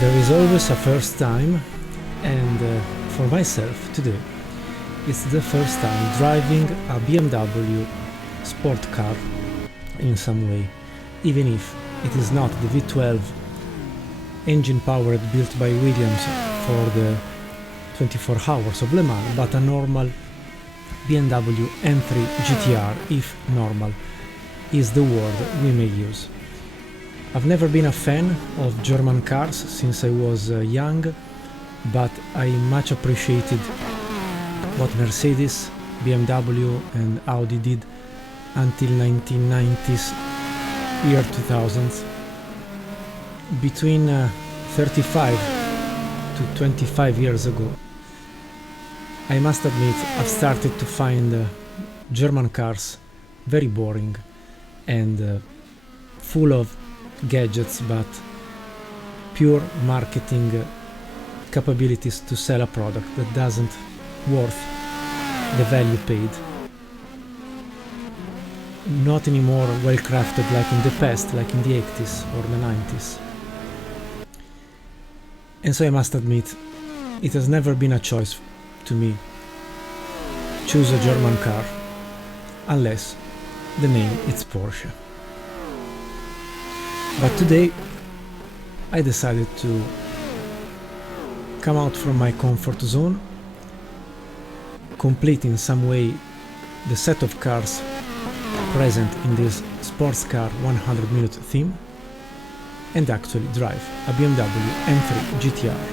There is always a first time, and for myself today it's the first time driving a BMW sport car in some way, even if it is not the V12 engine powered built by Williams for the 24 hours of Le Mans, but a normal BMW M3 GTR, if normal is the word we may use. I've never been a fan of German cars since I was young, but I much appreciated what Mercedes, BMW and Audi did until 1990s, year 2000s. Between 35 to 25 years ago, I must admit I've started to find German cars very boring and full of gadgets, but pure marketing capabilities to sell a product that doesn't worth the value paid. Not anymore well crafted like in the past, like in the 80s or the 90s. And so I must admit, it has never been a choice to me. Choose a German car, unless the name is Porsche. But today I decided to come out from my comfort zone, complete in some way the set of cars present in this SportsCar 100-minute theme, and actually drive a BMW M3 GTR.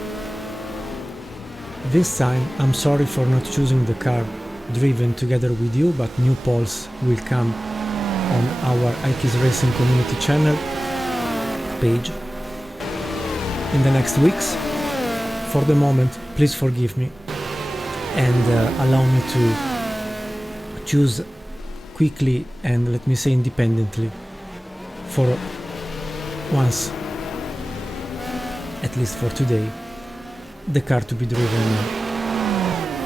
This time I'm sorry for not choosing the car driven together with you, but new polls will come on our iKeysRacing community channel page in the next weeks. For the moment, please forgive me and allow me to choose quickly and, let me say, independently for once, at least for today, the car to be driven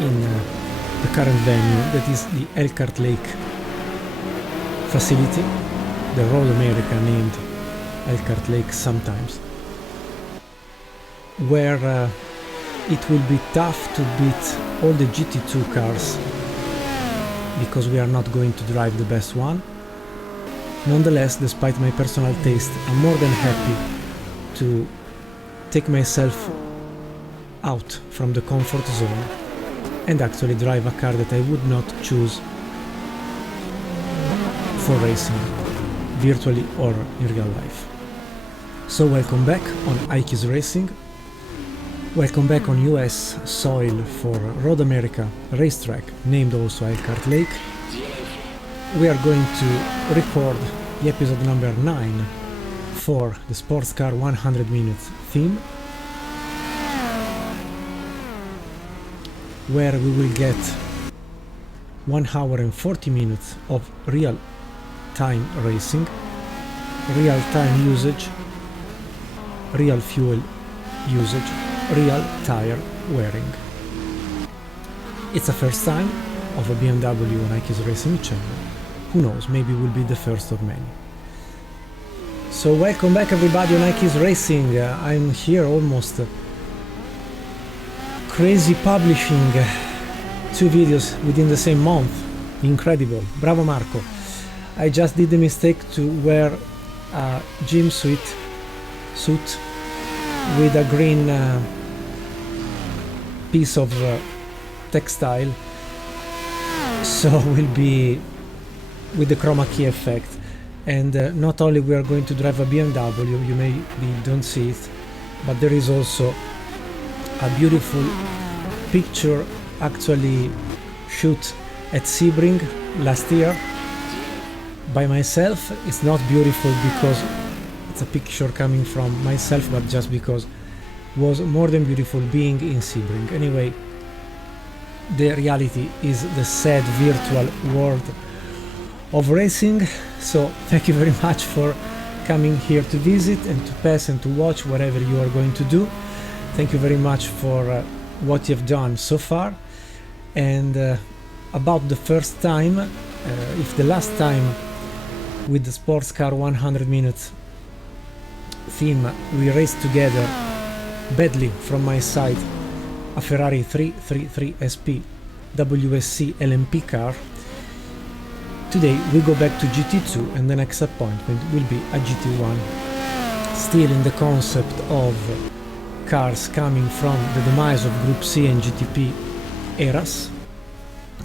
in the current venue, that is the Elkhart Lake facility, the Road America named Elkhart Lake sometimes, where it will be tough to beat all the GT2 cars because we are not going to drive the best one. Nonetheless, despite my personal taste, I'm more than happy to take myself out from the comfort zone and actually drive a car that I would not choose for racing, virtually or in real life. So welcome back on iKeysRacing. Welcome back on US soil for Road America racetrack, named also Elkhart Lake. We are going to record the episode number 9 for the SportsCar 100-minute theme, where we will get 1 hour and 40 minutes of real-time racing, real-time usage, real fuel usage, real tire wearing. It's a first time of a BMW on iKeysRacing channel. Who knows, maybe it will be the first of many. So welcome back everybody on iKeysRacing. I'm here almost crazy publishing 2 videos within the same month. Incredible. Bravo Marco. I just did the mistake to wear a gym suit with a green piece of textile, so we'll be with the chroma key effect. And not only we are going to drive a BMW, you maybe don't see it, but there is also a beautiful picture actually shoot at Sebring last year by myself. It's not beautiful because it's a picture coming from myself, but just because it was more than beautiful being in Sebring. Anyway, the reality is the sad virtual world of racing. So thank you very much for coming here to visit and to pass and to watch whatever you are going to do. Thank you very much for what you've done so far. And about the first time, if the last time with the SportsCar 100 minutes theme we raced together badly from my side a Ferrari 333 SP WSC LMP car. Today we go back to GT2 and the next appointment will be a GT1. Still in the concept of cars coming from the demise of Group C and GTP eras,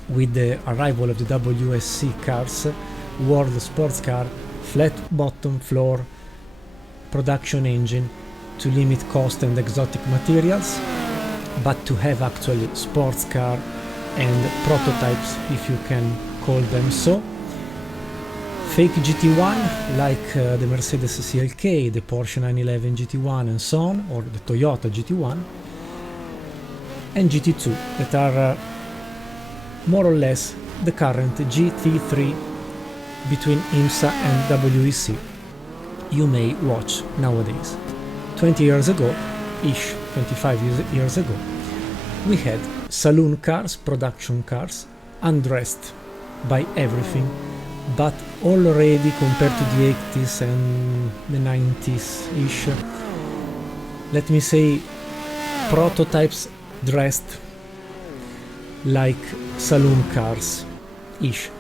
with the arrival of the WSC cars, World Sports Car, flat bottom floor production engine to limit cost and exotic materials, but to have actually sports car and prototypes, if you can call them so. Fake GT1 like the Mercedes CLK, the Porsche 911 GT1 and so on, or the Toyota GT1, and GT2 that are more or less the current GT3 between IMSA and WEC you may watch nowadays. 20 years ago, ish, 25 years ago, we had saloon cars, production cars, undressed by everything, but already compared to the 80s and the 90s-ish, let me say, prototypes dressed like saloon cars-ish.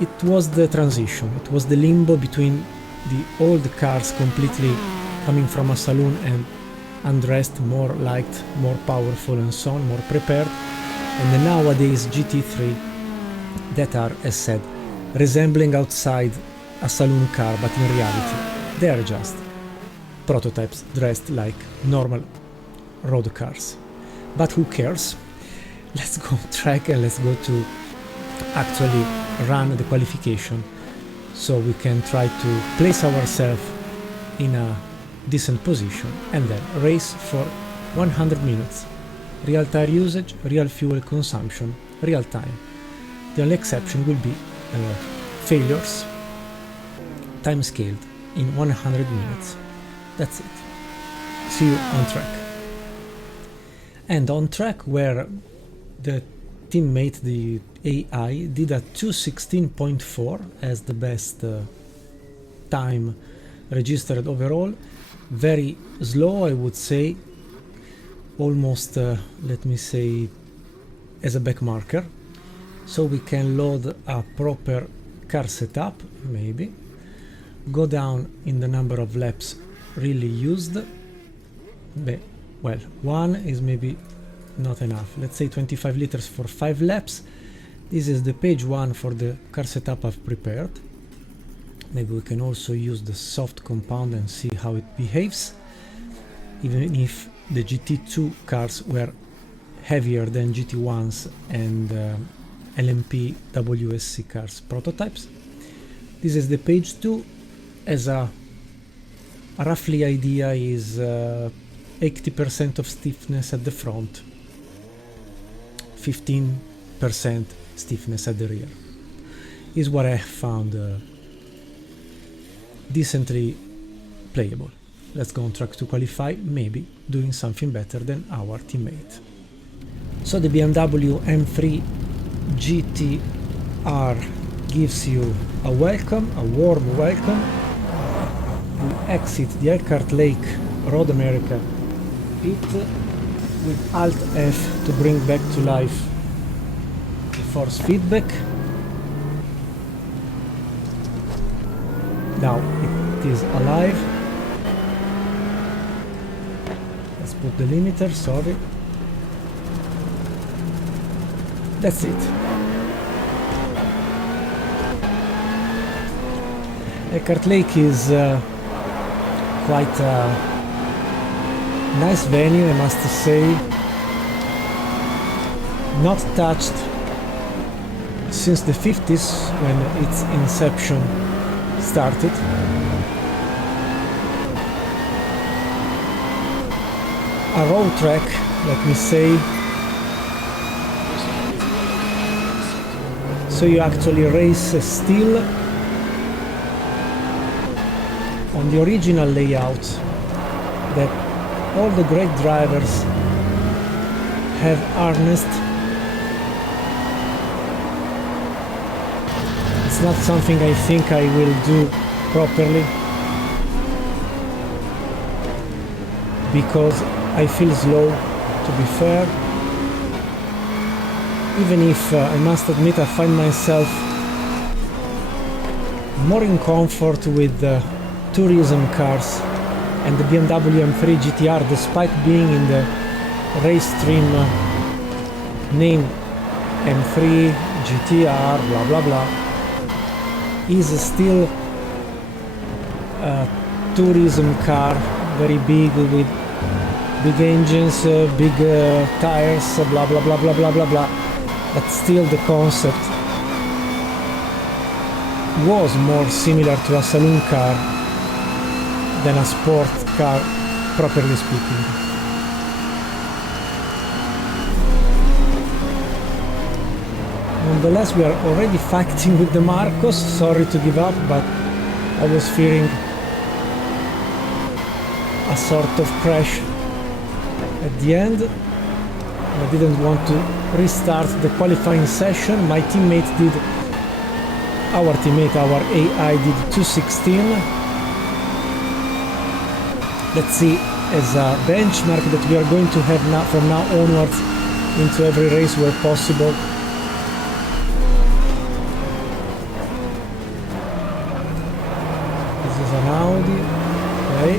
It was the transition, it was the limbo between the old cars completely coming from a saloon and undressed, more light, more powerful and so on, more prepared, and the nowadays GT3 that are, as said, resembling outside a saloon car, but in reality they are just prototypes dressed like normal road cars. But who cares? Let's go track and let's go to actually run the qualification, so we can try to place ourselves in a decent position and then race for 100 minutes. Real tire usage, real fuel consumption, real time. The only exception will be failures, time scaled in 100 minutes. That's it. See you on track. And on track, where the teammate, the AI, did a 2:16.4 as the best time registered overall. Very slow, I would say, almost let me say as a back marker, so we can load a proper car setup, maybe go down in the number of laps really used. Well, one is maybe not enough. Let's say 25 liters for 5 laps. This is the page 1 for the car setup I've prepared. Maybe we can also use the soft compound and see how it behaves, even if the GT2 cars were heavier than GT1s and LMP WSC cars prototypes. This is the page 2. As a roughly idea is 80% of stiffness at the front, 15% stiffness at the rear is what I found decently playable. Let's go on track to qualify, maybe doing something better than our teammate. So the BMW M3 GTR gives you a welcome, a warm welcome. We exit the Elkhart Lake Road America pit with Alt F to bring back to life the force feedback. Now it is alive. Let's put the limiter, sorry. That's it. Elkhart Lake is quite a nice venue, I must say. Not touched since the 50s, when its inception started. A road track, let me say. So you actually race still on the original layout that all the great drivers have harnessed. It's not something I think I will do properly, because I feel slow, to be fair. Even if I must admit I find myself more in comfort with tourism cars and the BMW M3 GTR, despite being in the race stream name M3 GTR blah blah blah, is still a tourism car, very big, with big engines, big tires, blah blah blah blah blah blah blah, but still the concept was more similar to a saloon car than a sport car, properly speaking. Nonetheless, we are already fighting with the Marcos. Sorry to give up, but I was fearing a sort of crash at the end. I didn't want to restart the qualifying session. My teammate did, our AI did 2:16. Let's see, as a benchmark that we are going to have now from now onwards into every race where possible. This is an Audi, okay.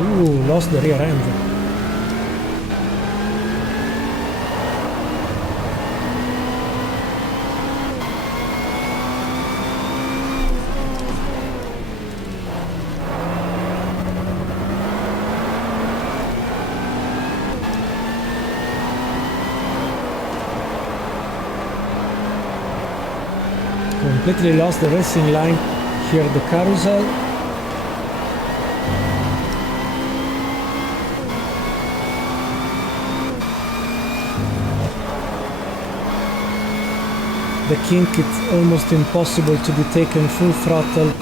Ooh, lost the rear end. Completely lost the racing line here at the carousel. The kink, it's almost impossible to be taken full throttle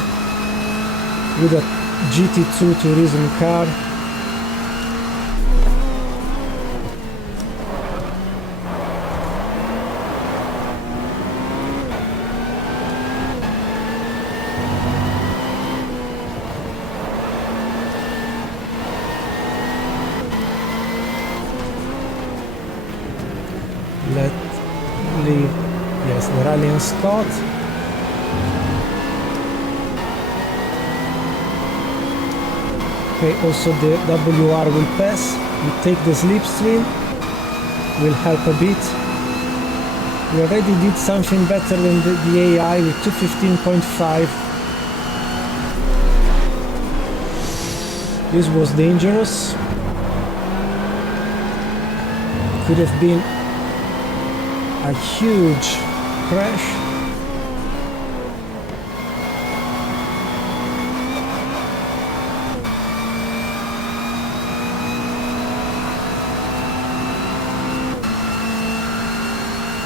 with a GT2 tourism car. Yes, the Rally and Scott. Okay, also the WR will pass. We take the slipstream, will help a bit. We already did something better than the AI with 2:15.5. This was dangerous. Could have been a huge crash.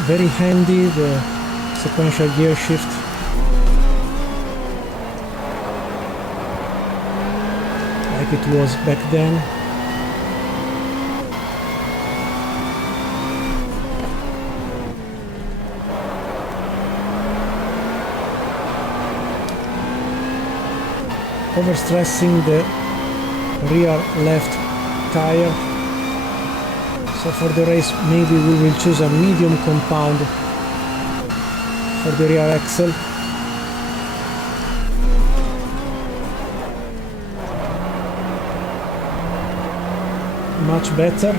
Very handy, the sequential gear shift. Like it was back then. Overstressing the rear left tire. So for the race maybe we will choose a medium compound for the rear axle. Much better.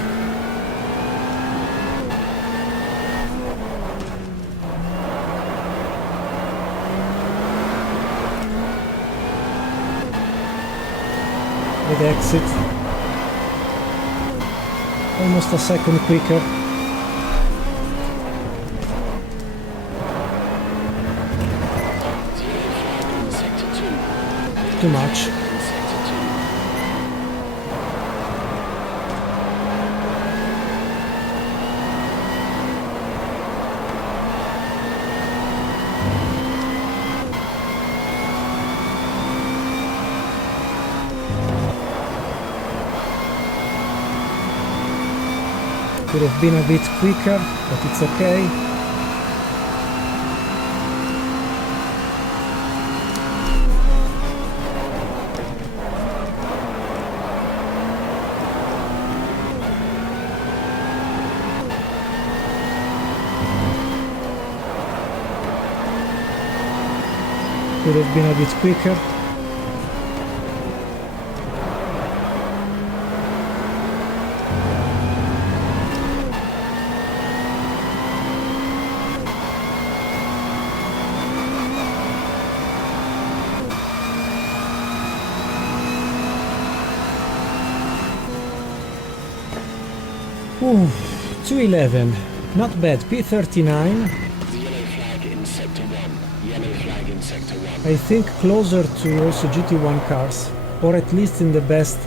The exit, almost a second quicker. Too much. Could have been a bit quicker, but it's okay. Could have been a bit quicker. Ooh, 211, not bad. P39. I think closer to also GT1 cars, or at least in the best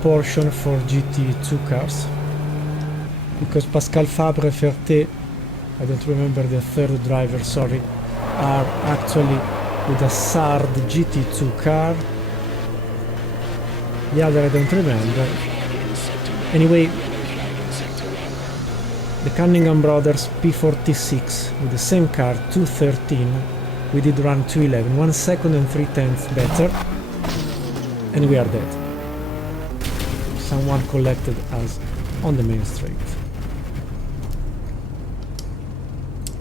portion for GT2 cars. Because Pascal Fabre, Ferté, I don't remember the third driver, sorry, are actually with a Sard GT2 car. The other I don't remember. Anyway, the Cunningham brothers P46 with the same car, 213, we did run 211, 1 second and 3/10 better, and we are dead. Someone collected us on the main straight.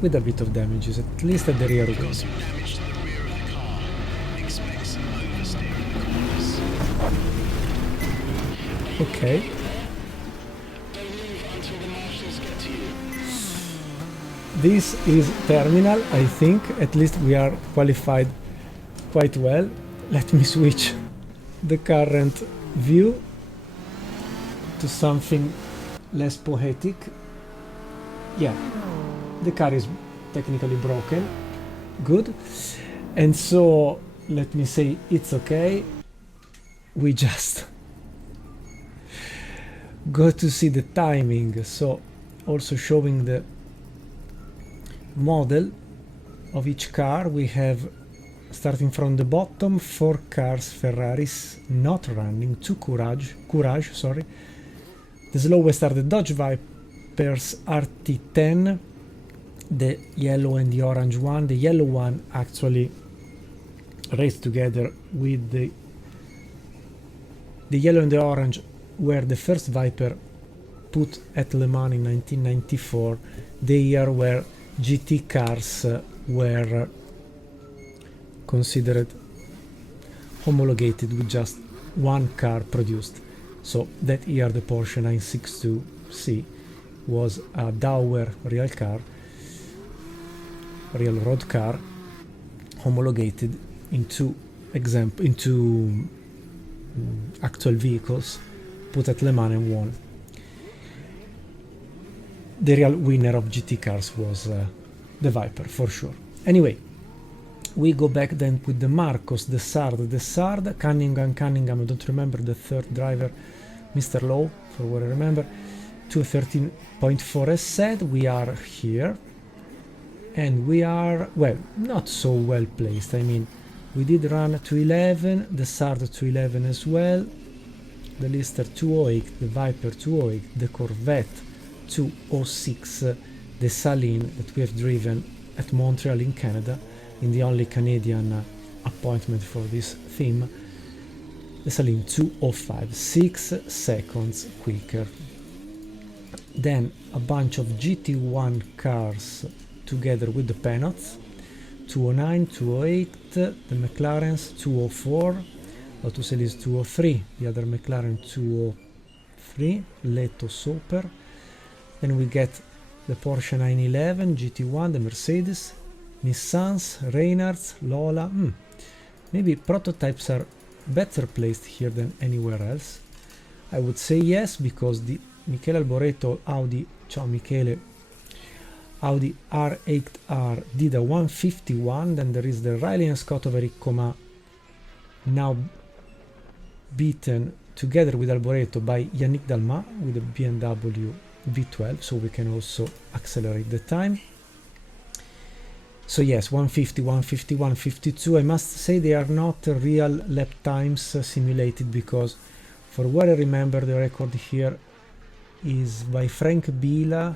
With a bit of damages, at least at the rear wheel. Okay. This is terminal, I think. At least we are qualified quite well. Let me switch the current view to something less poetic. Yeah, the car is technically broken. Good. And so, let me say it's okay. We just go to see the timing. So, also showing the model of each car. We have, starting from the bottom, 4 cars Ferraris not running, 2 Courage, sorry. The slowest are the Dodge Vipers RT10, the yellow and the orange one. The yellow one actually raced together with the yellow and the orange were the first Viper put at Le Mans in 1994, the year where GT cars were considered homologated with just one car produced. So that year the Porsche 962C was a Dauer real road car, homologated into actual vehicles, put at Le Mans and won. The real winner of GT cars was the Viper, for sure. Anyway, we go back then with the Marcos, the Sard, Cunningham, I don't remember the third driver, Mr. Lowe, for what I remember, 213.4 as said. We are here, and we are, well, not so well placed. I mean, we did run 211, the Sard 211 as well, the Lister 208, the Viper 208, the Corvette 206, the Saline that we have driven at Montreal in Canada, in the only Canadian appointment for this theme, the Saline 205, 6 seconds quicker. Then a bunch of GT1 cars together with the Penots, 209, 208, the McLarens 204, Lotus Elise 203, the other McLaren 203, Leto Soper. Then we get the Porsche 911, GT1, the Mercedes, Nissans, Reynards, Lola. Maybe prototypes are better placed here than anywhere else. I would say yes, because the Michele Alboreto Audi, ciao Michele, Audi R8R did a 151. Then there is the Riley and Scott of Eric Coma, now beaten together with Alboreto by Yannick Dalmat with the BMW V12, so we can also accelerate the time. So yes, 150, 150, 152. I must say they are not real lap times simulated, because for what I remember the record here is by Frank Bila,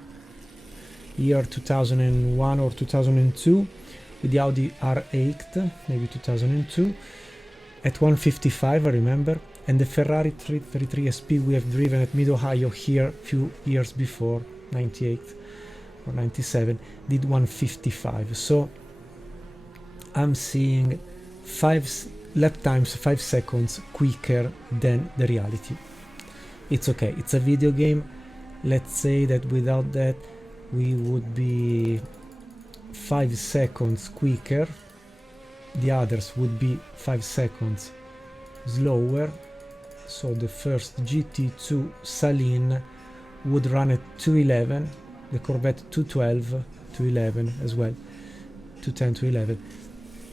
year 2001 or 2002, with the Audi R8, maybe 2002, at 155 I remember, and the Ferrari 333 SP we have driven at Mid-Ohio here a few years before, 98 or 97, did 155. So I'm seeing lap times 5 seconds quicker than the reality. It's okay, it's a video game. Let's say that without that we would be 5 seconds quicker, the others would be 5 seconds slower. So the first GT2 Saline would run at 211, the Corvette 212, 211 as well, 210, 211,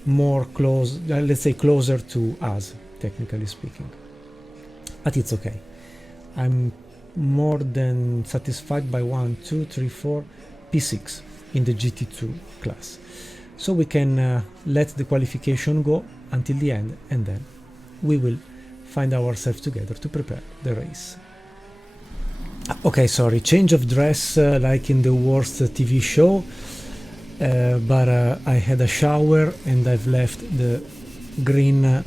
more close, let's say closer to us, technically speaking. But it's okay. I'm more than satisfied by 1, 2, 3, 4, P6 in the GT2 class. So we can let the qualification go until the end, and then we will find ourselves together to prepare the race. Okay, sorry, change of dress like in the worst TV show, but I had a shower and I've left the green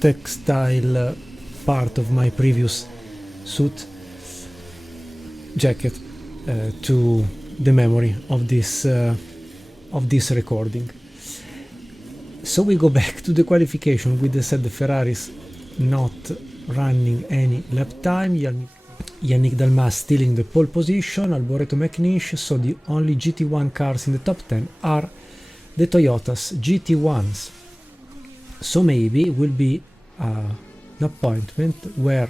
textile part of my previous suit jacket to the memory of this recording. So we go back to the qualification. We said the Ferraris not running any lap time, Yannick Dalmas still in the pole position, Alboreto McNish, so the only GT1 cars in the top 10 are the Toyota's GT1s. So maybe it will be an appointment where,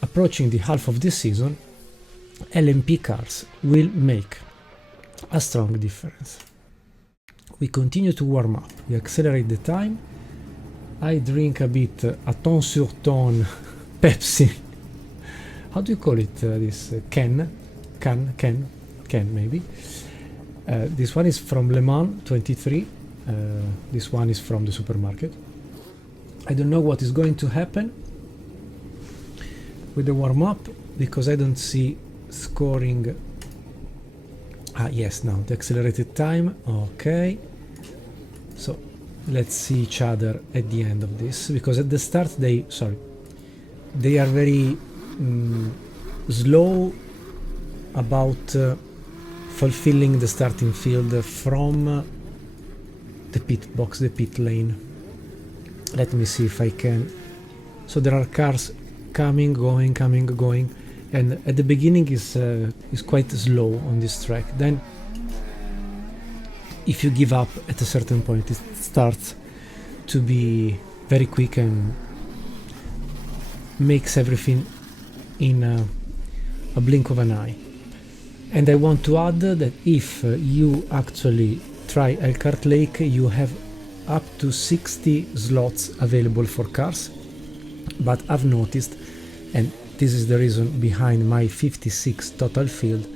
approaching the half of this season, LMP cars will make a strong difference. We continue to warm up, we accelerate the time, I drink a bit a ton sur ton Pepsi. How do you call it, this can maybe. This one is from Le Mans 23, this one is from the supermarket. I don't know what is going to happen with the warm-up because I don't see scoring. Yes, now the accelerated time. Okay, so let's see each other at the end of this, because at the start they are very slow about fulfilling the starting field from the pit box, the pit lane. Let me see if I can. So there are cars coming, going, and at the beginning is quite slow on this track. Then if you give up at a certain point, it starts to be very quick and makes everything in a blink of an eye. And I want to add that if you actually try Elkhart Lake, you have up to 60 slots available for cars, but I've noticed, and this is the reason behind my 56 total field,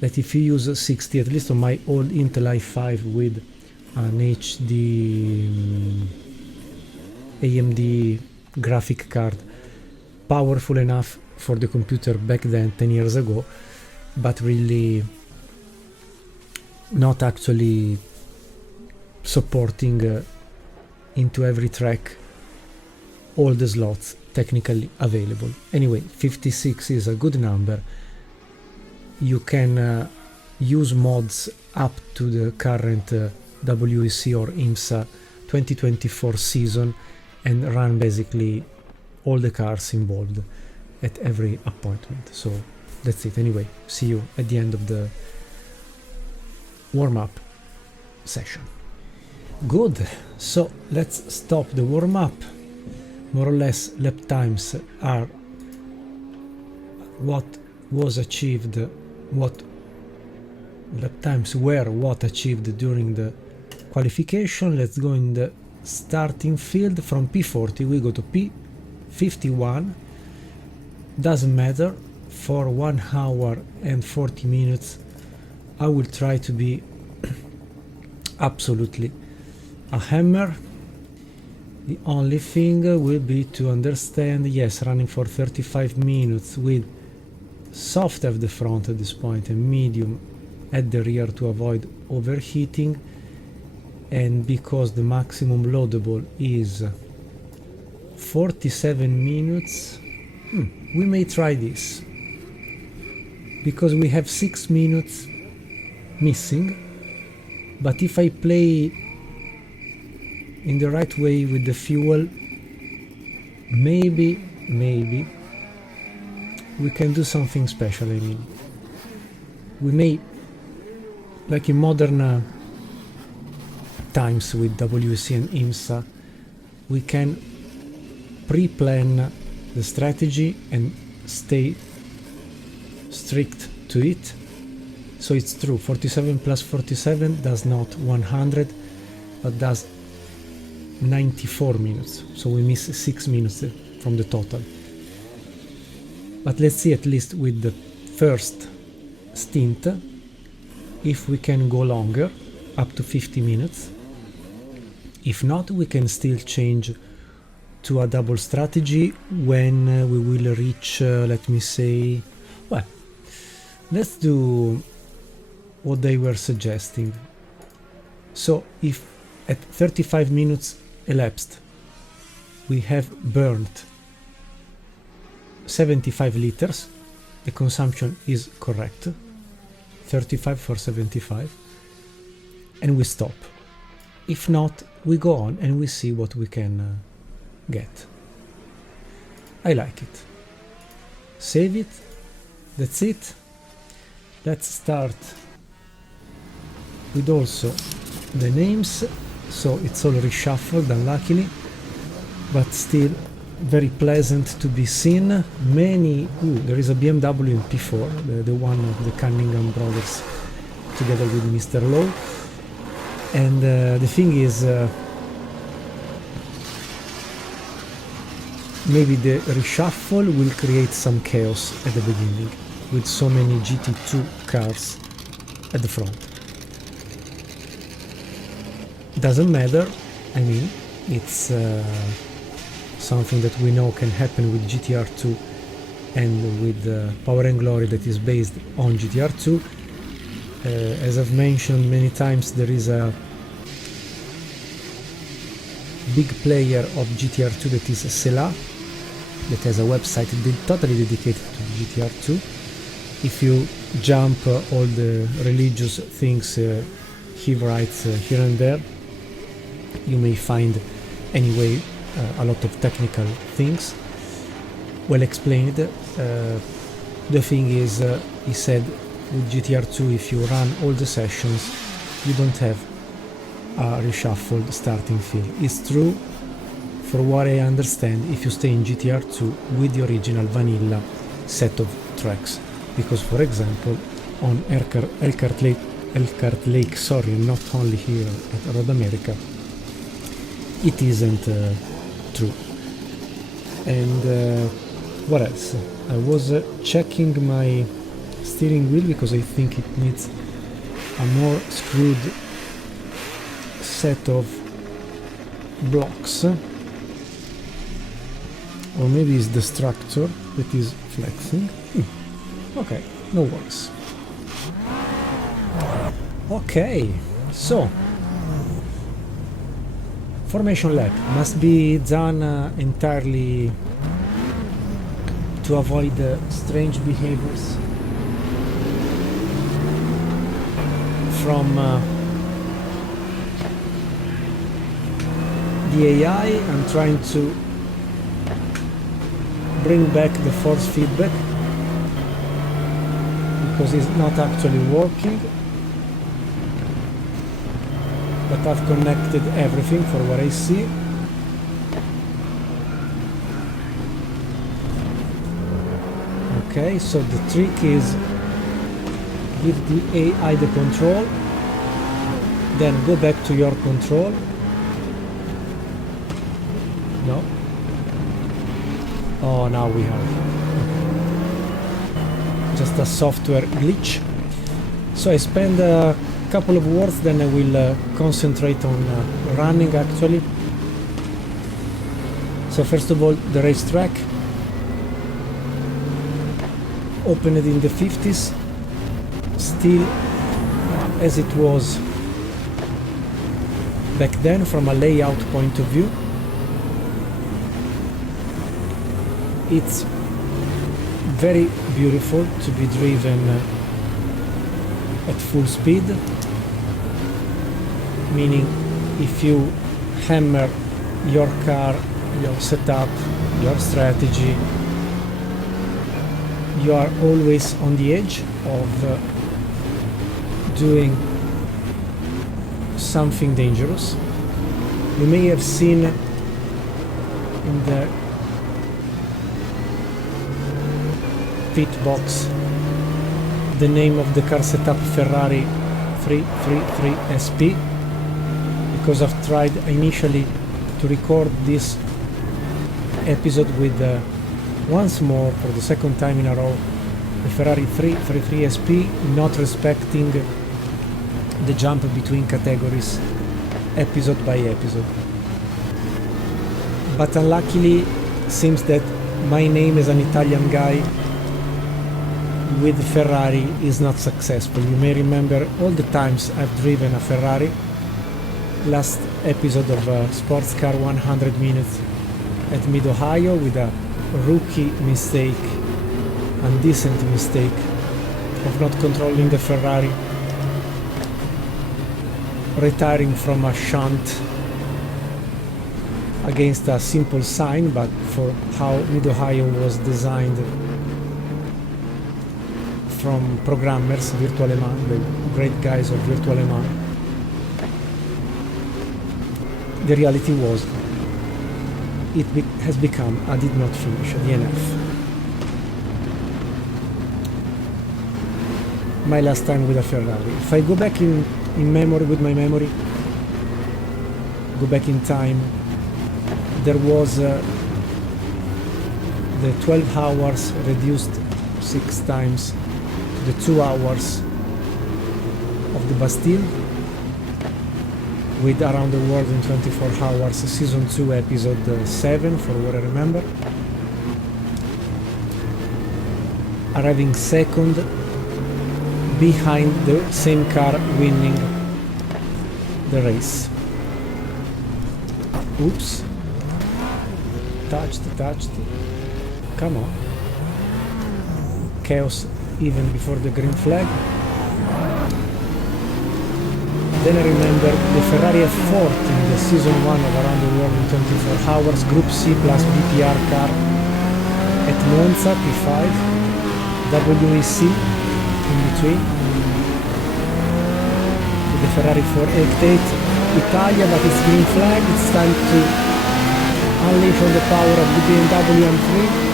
that if you use 60, at least on my old Intel i5 with an HD AMD graphic card, powerful enough for the computer back then 10 years ago, but really not actually supporting into every track all the slots technically available. Anyway, 56 is a good number. You can use mods up to the current WEC or IMSA 2024 season and run basically all the cars involved at every appointment. So that's it. Anyway, see you at the end of the warm-up session. Good, so let's stop the warm-up. More or less lap times are what was achieved, what lap times were what achieved during the qualification. Let's go in the starting field. From P40 we go to P51. Doesn't matter, for 1 hour and 40 minutes I will try to be absolutely a hammer. The only thing will be to understand, yes, running for 35 minutes with soft at the front at this point and medium at the rear to avoid overheating, and because the maximum loadable is 47 minutes, we may try this, because we have 6 minutes missing. But if I play in the right way with the fuel, maybe we can do something special. I mean, we may, like in modern times with WEC and IMSA, we can pre-plan the strategy and stay strict to it. So it's true, 47 plus 47 does not 100, but does 94 minutes, so we miss 6 minutes from the total. But let's see, at least with the first stint, if we can go longer, up to 50 minutes. If not, we can still change to a double strategy when we will reach, let me say, well, let's do what they were suggesting. So if at 35 minutes elapsed we have burned 75 liters, the consumption is correct, 35 for 75, and we stop. If not, we go on and we see what we can get. I like it. Save it. That's it. Let's start with also the names. So it's all reshuffled, unluckily, but still very pleasant to be seen. Many, there is a BMW in P4, the one of the Cunningham brothers together with Mr. Lowe. And the thing is, maybe the reshuffle will create some chaos at the beginning with so many GT2 cars at the front. Doesn't matter, I mean, it's something that we know can happen with GTR2 and with Power and Glory that is based on GTR2. As I've mentioned many times, there is a big player of GTR2 that is Sela, that has a website totally dedicated to GTR2. If you jump all the religious things he writes here and there, you may find anyway a lot of technical things well explained. The thing is, he said, with GTR2, if you run all the sessions, you don't have a reshuffled starting field. It's true, for what I understand, if you stay in GTR2 with the original vanilla set of tracks. Because, for example, on Elkhart Lake, sorry, not only here at Road America, it isn't true. And what else? I was checking my steering wheel because I think it needs a more screwed set of blocks, or maybe it's the structure that is flexing. Okay, no worries. Okay, so formation lap must be done entirely to avoid strange behaviors from the AI. I'm trying to bring back the force feedback because it's not actually working, but I've connected everything for what I see. Okay, so the trick is give the AI the control, then go back to your control. No? Oh, now we have just a software glitch. So I spend a couple of words, then I will concentrate on running actually. So first of all, the racetrack, opened in the 50s, still as it was back then from a layout point of view. It's very beautiful to be driven at full speed, meaning if you hammer your car, your setup, your strategy, you are always on the edge of doing something dangerous. You may have seen in the pit box the name of the car setup Ferrari 333 SP, because I've tried initially to record this episode with once more, for the second time in a row, the Ferrari 333 SP, not respecting the jump between categories episode by episode. But unluckily, seems that my name as an Italian guy with Ferrari is not successful. You may remember all the times I've driven a Ferrari. Last episode of SportsCar 100 minutes at Mid-Ohio with a rookie mistake, undecent mistake of not controlling the Ferrari, retiring from a shunt against a simple sign, but for how Mid-Ohio was designed from programmers, Virtual Le Mans, the great guys of Virtual Le Mans. The reality was it has become a did not finish, a DNF. My last time with a Ferrari. If I go back in memory, with my memory, go back in time, there was the 12 hours reduced 6 times to the 2 hours of the Bastille, with Around the World in 24 Hours, Season 2, Episode 7, for what I remember. Arriving second behind the same car winning the race. Oops. Touched. Come on. Chaos even before the green flag. Then I remember the Ferrari F40 in the Season 1 of Around the World in 24 Hours, Group C plus B.P.R car at Monza, P5, WEC in between, with the Ferrari 488 Italia, but it's green flag. It's time to unleash on the power of the BMW M3.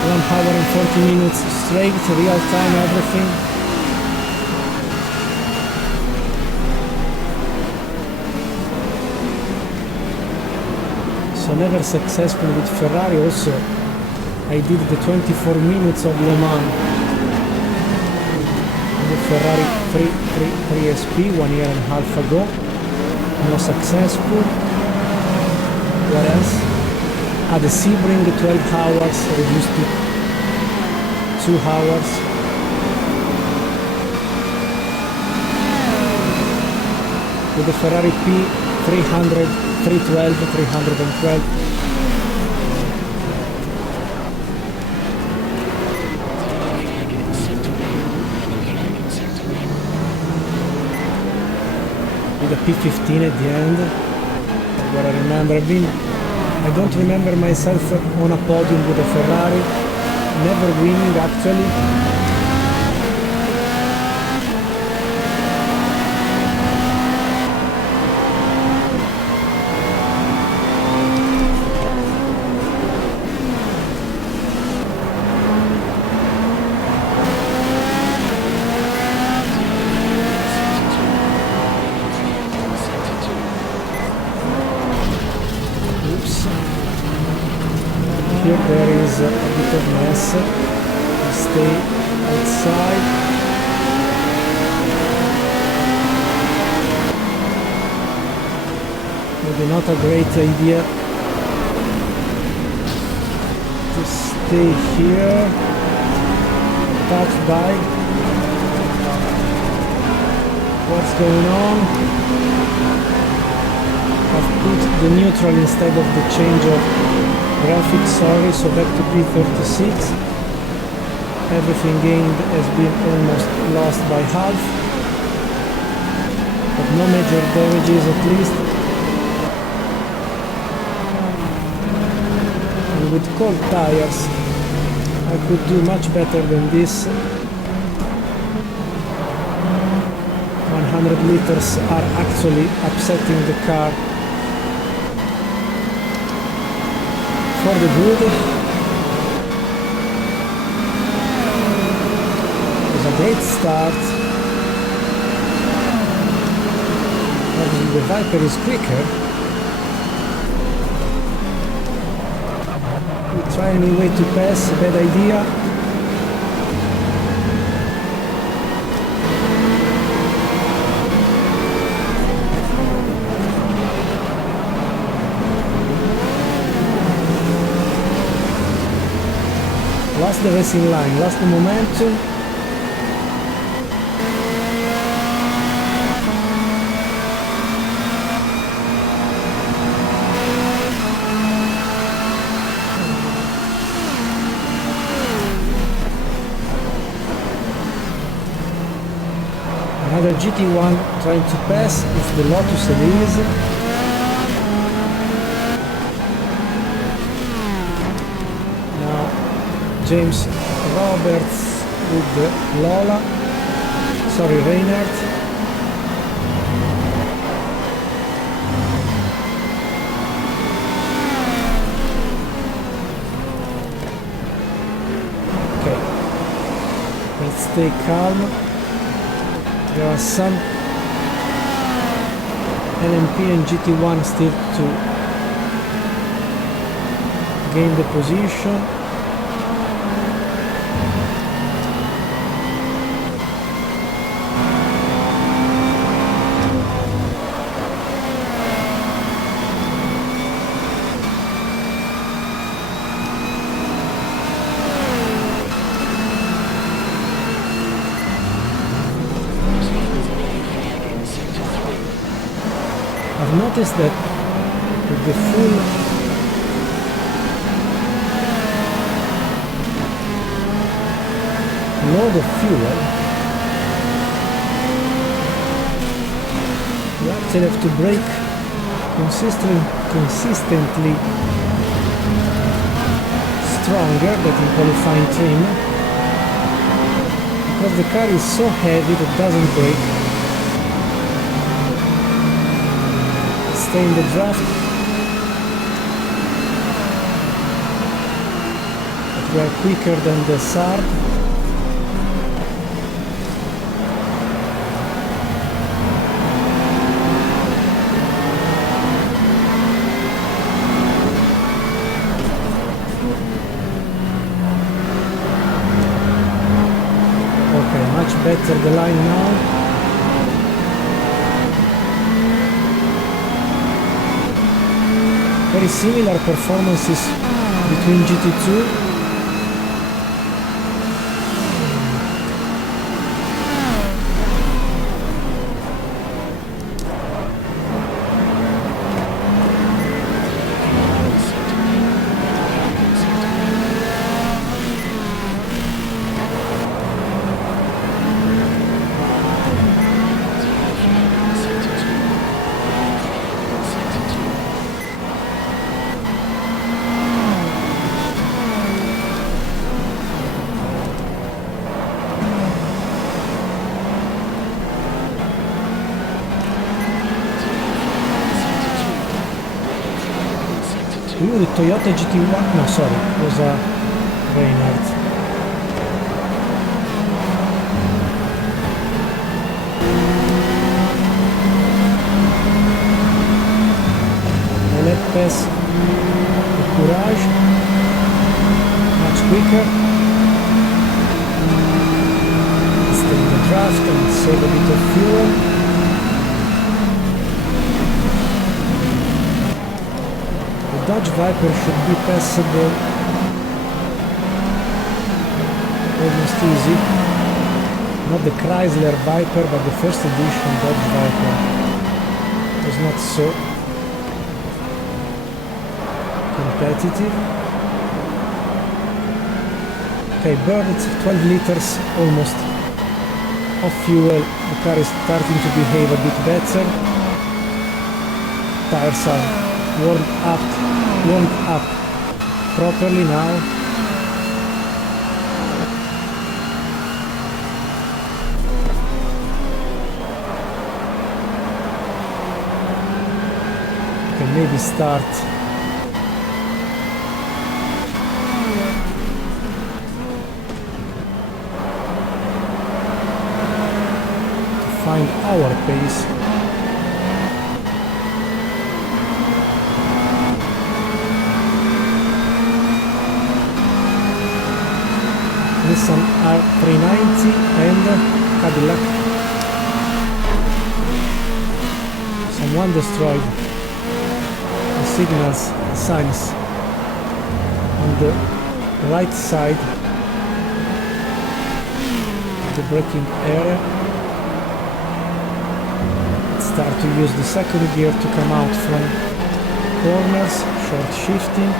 1 hour and 40 minutes straight, real time, everything. So never successful with Ferrari. Also, I did the 24 minutes of Le Mans the Ferrari 333 SP 1 year and a half ago. No successful. What else? The Sebring 12 hours reduced to 2 hours. With the Ferrari P300, 312, 312. With the P15 at the end. What I remember, I don't remember myself on a podium with a Ferrari, never winning actually. Here there is a bit of mess. Stay outside. Maybe not a great idea to stay here. Touch by. What's going on? I've put the neutral instead of the change of graphics, sorry, so back to P36. everything gained has been almost lost by half, but no major damages at least. And with cold tires I could do much better than this. 100 liters are actually upsetting the car for the good. It was a great start. Obviously the Viper is quicker. We try anyway to pass, bad idea. Lost the racing line, lost the momentum. Another GT1 trying to pass, it's the Lotus Elise. James Roberts with the Lola, sorry, Reinhardt. Okay, let's stay calm. There are some LMP and GT1 still to gain the position. I've noticed that with the full load of fuel, you actually have to brake consistently stronger than in qualifying trim, because the car is so heavy that it doesn't brake. Stay in the draft, but we are quicker than the Sard. Okay, much better the line now. Very similar performances between GT2. The Toyota GT1, no sorry, it was a Reinhardt. Let pass the Courage, much quicker. Stay in the draft and save a bit of fuel. Dodge Viper should be passable, almost easy. Not the Chrysler Viper, but the first edition Dodge Viper was not so competitive. Okay, burned 12 liters almost of fuel. The car is starting to behave a bit better. Tires are warmed up properly now. Can maybe start find our pace. Nissan R390 and Cadillac. Someone destroyed the signals signs on the right side of the braking area. Start to use the second gear to come out from corners, short shifting.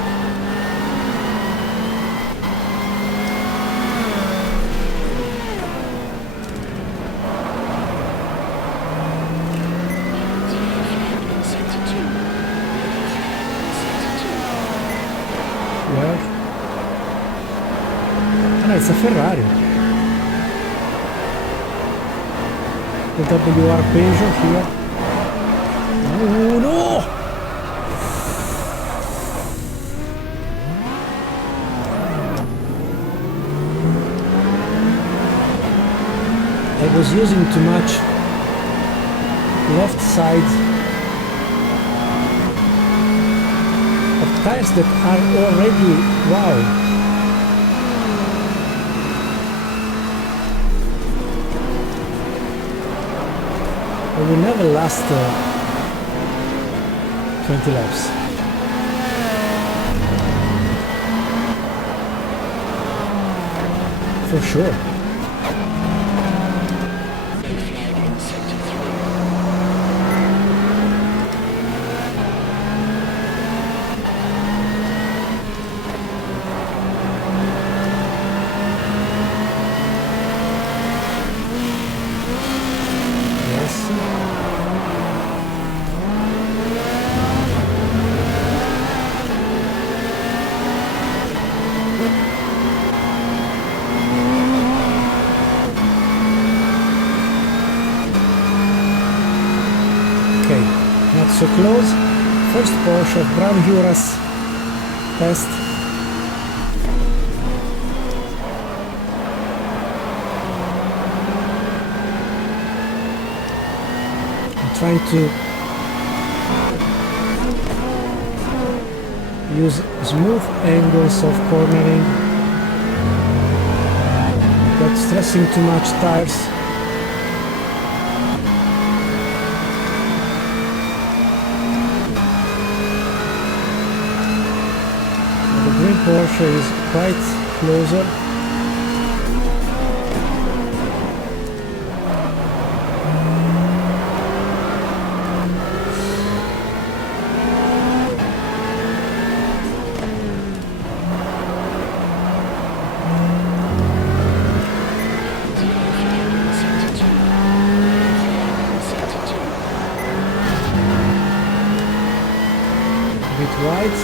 Where? Ah, it's a Ferrari. The WR Peugeot here. Oh no! I was using too much left side of tires that are already wow. I will never last 20 laps. For sure. So close. First Porsche of Brown Juras test. I'm trying to use smooth angles of cornering, not stressing too much tires. Porsche is quite closer. A bit wide.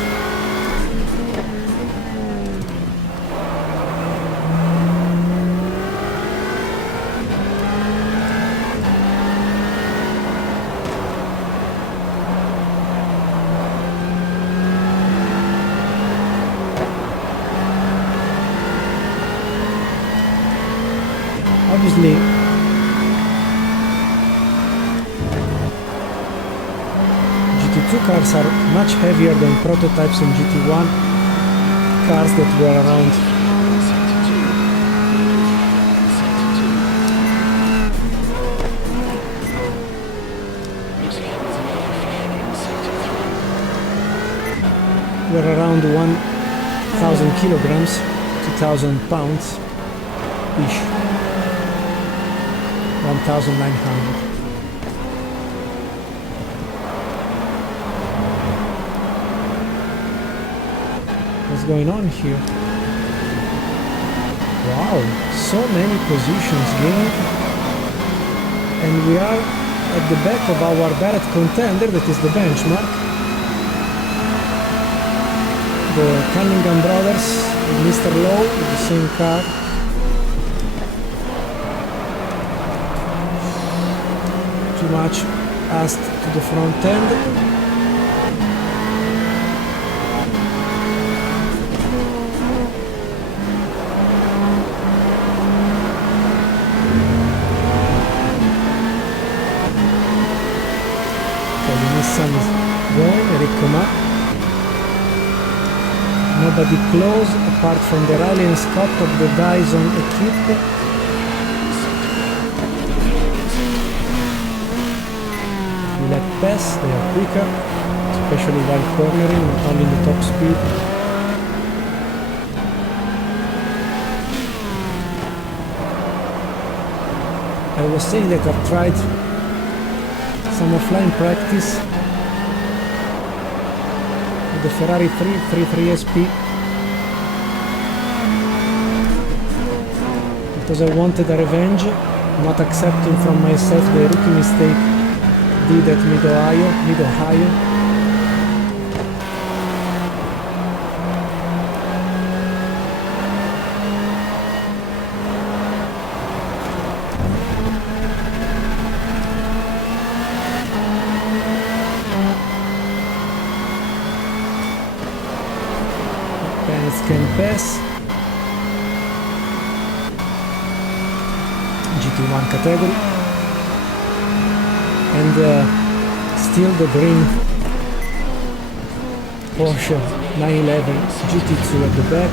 Obviously, GT2 cars are much heavier than prototypes and GT1 cars that were around. Were around 1,000 kilograms, 2,000 pounds ish. 1,900. What's going on here? Wow, so many positions gained, and we are at the back of our direct contender, that is the benchmark. The Cunningham brothers with Mr. Lowe with the same car. Too much asked to the front end. Nissan is going, Ricoma. Nobody close apart from the Riley and Scott of the Dyson equipe. We let pass, they are quicker, especially while cornering, not only in the top speed. I was saying that I've tried some offline practice with the Ferrari 333 SP because I wanted a revenge, not accepting from myself the rookie mistake did at Mid-Ohio. Can pass. GT1 category. And still the green Porsche 911 GT2 at the back.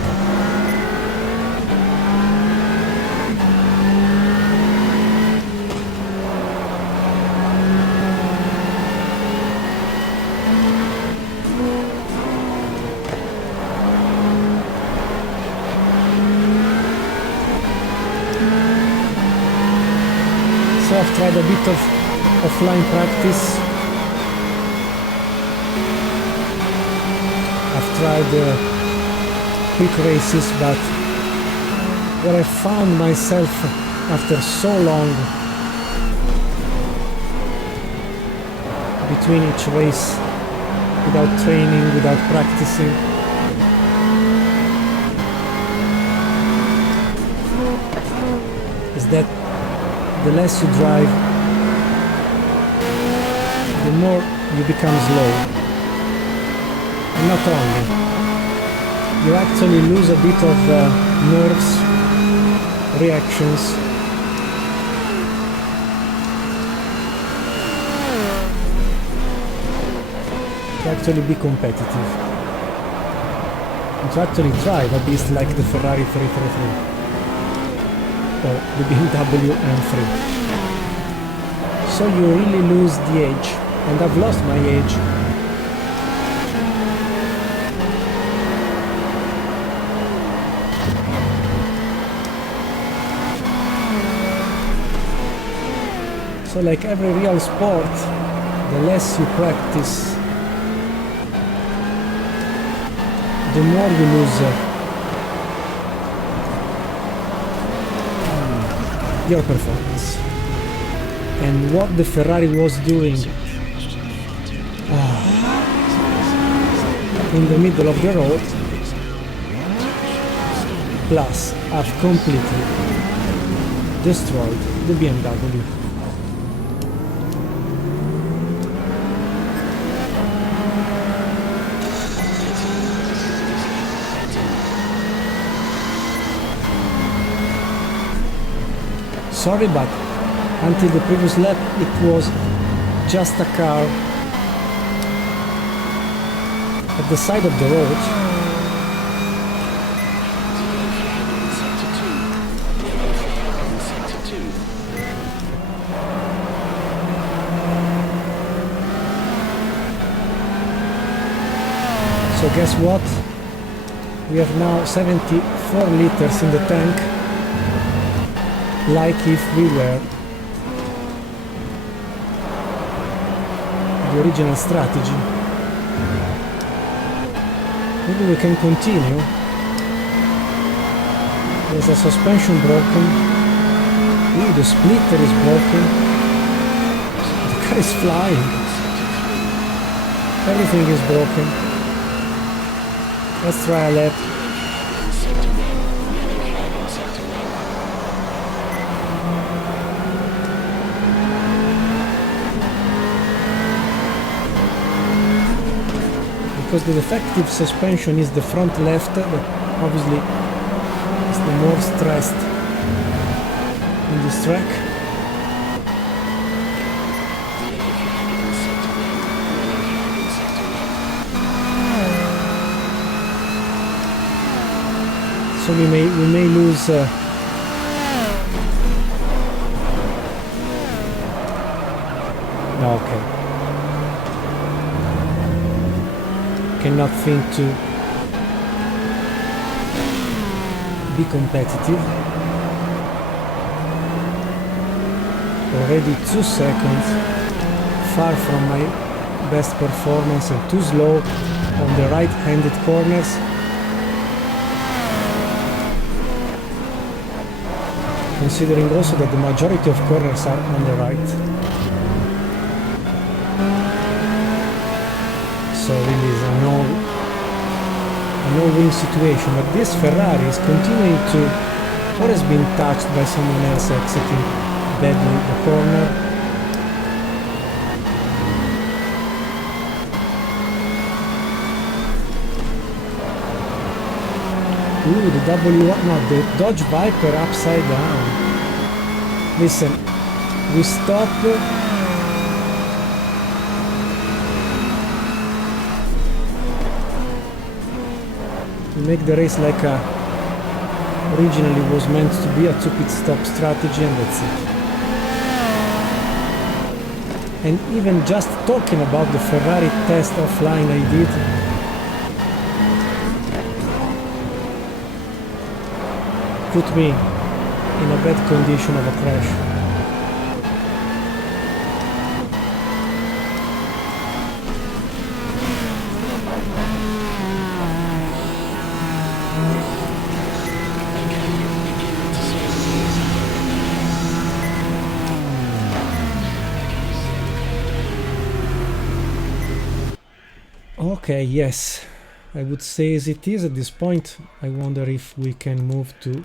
I've tried a bit of offline practice. I've tried quick races, but where I found myself after so long between each race, without training, without practicing, is that the less you drive, the more you become slow. And not only, you actually lose a bit of nerves, reactions. To actually be competitive. And to actually drive a beast like the Ferrari 333. Or the BMW M3. So you really lose the edge, and I've lost my edge. So like every real sport, the less you practice, the more you lose your performance. And what the Ferrari was doing in the middle of the road, plus I've completely destroyed the BMW. Sorry, but until the previous lap it was just a car at the side of the road. So guess what? We have now 74 liters in the tank, like if we were the original strategy. Maybe we can continue There's a suspension broken. Ooh, the splitter is broken. The car is flying. Everything is broken. Let's try a lap. Because the defective suspension is the front left, that obviously is the more stressed in this track. So we may lose no, okay. Cannot think to be competitive. Already 2 seconds far from my best performance and too slow on the right-handed corners. Considering also that the majority of corners are on the right. So really is a no-win situation, but this Ferrari is continuing to, or has been touched by someone else exiting badly the corner. Ooh, the the Dodge Viper upside down. Listen, we stop. We make the race like originally was meant to be, a 2 pit stop strategy, and that's it. And even just talking about the Ferrari test offline I did, put me in a bad condition of a crash. Okay, yes, I would say as it is at this point. I wonder if we can move to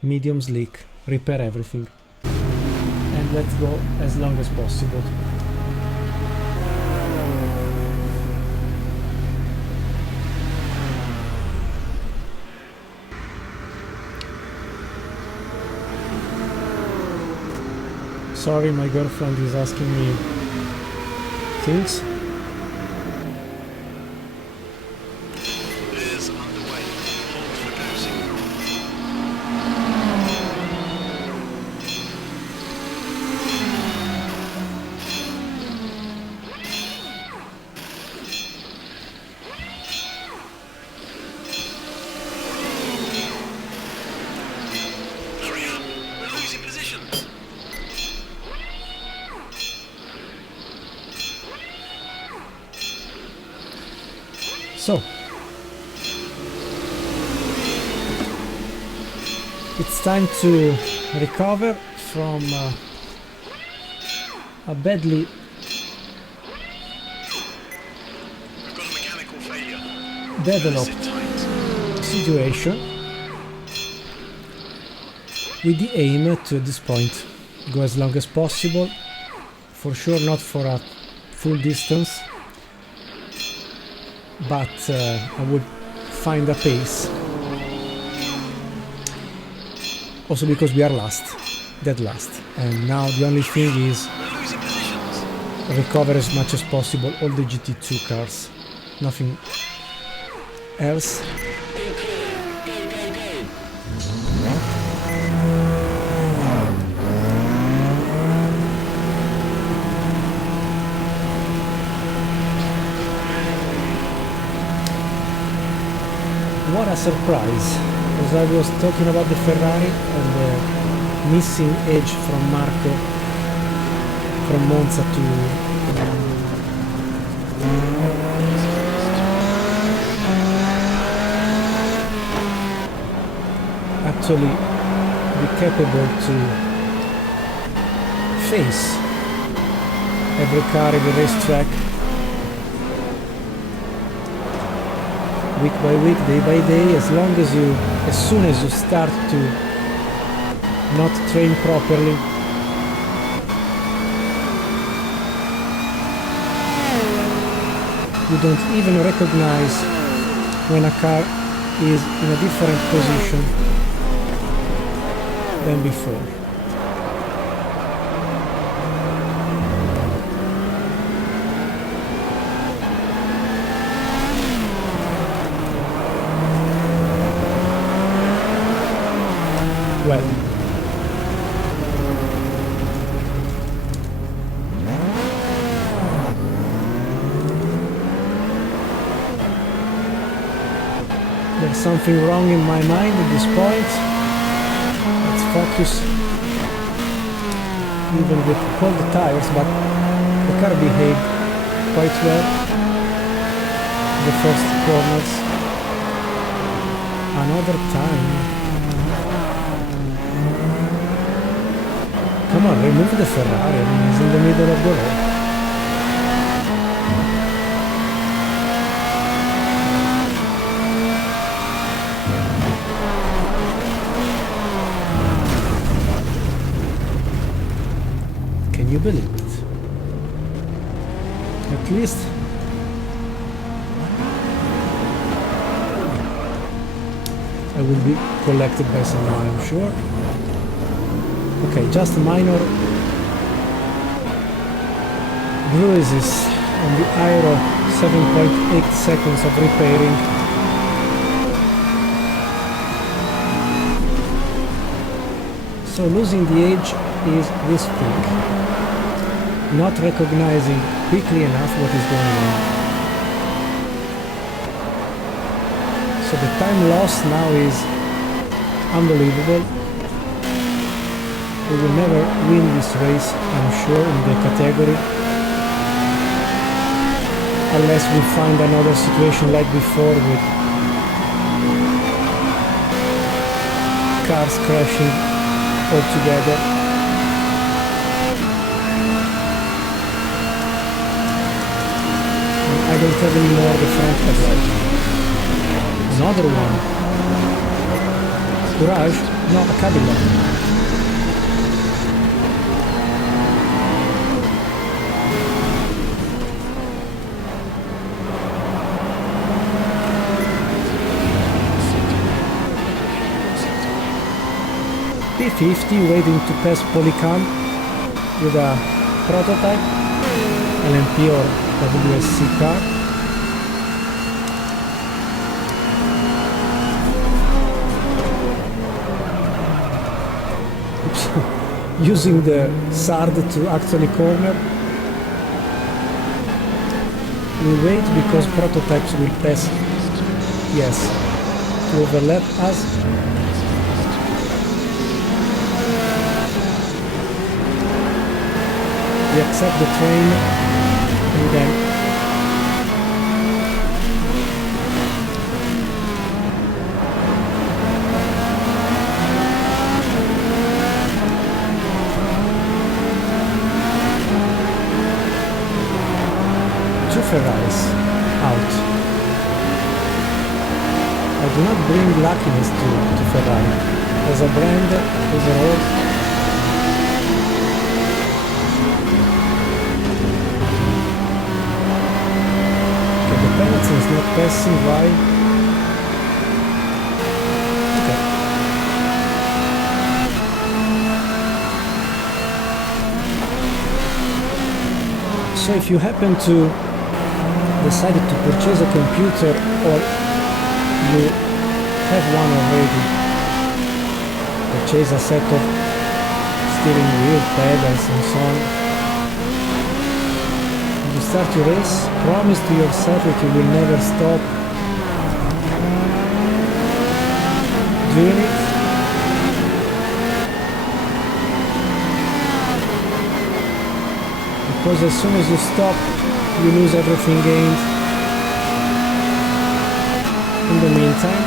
medium slick, repair everything, and let's go as long as possible. Sorry, my girlfriend is asking me things. So, it's time to recover from a badly developed situation, with the aim to, at this point, go as long as possible, for sure not for a full distance, but I would find a pace. Also because we are dead last, and now the only thing is recover as much as possible all the GT2 cars, nothing else. What a surprise, as I was talking about the Ferrari and the missing edge from Marco from Monza to actually be capable to face every car in the racetrack week by week, day by day, as soon as you start to not train properly. You don't even recognize when a car is in a different position than before. Well, there's something wrong in my mind at this point. Let's focus. Even with cold tires, but the car behaved quite well. The first corners. Another time. Come on, remove the Ferrari. I mean, it's in the middle of the road. Can you believe it? At least I will be collected by someone, I'm sure. Okay, just minor bruises on the aero, 7.8 seconds of repairing. So losing the edge is this thing, not recognizing quickly enough what is going on. So the time lost now is unbelievable. We will never win this race, I'm sure, in the category, unless we find another situation like before with cars crashing all together. And I don't have any more the front headlight. Another one. Garage? No, a Cadillac. P50 waiting to pass Polycam with a prototype LMP or WSC car. Oops. Using the SARD to actually corner. We wait because prototypes will pass, yes, to overlap us. We accept the train and then two Ferraris out. I do not bring luckiness to Ferrari. As a brand, overall, penalty is not passing. Why? Okay. So if you happen to decide to purchase a computer or you have one already, purchase a set of steering wheel, pedals and so on, start your race, promise to yourself that you will never stop doing it. Because as soon as you stop, you lose everything gained. In the meantime,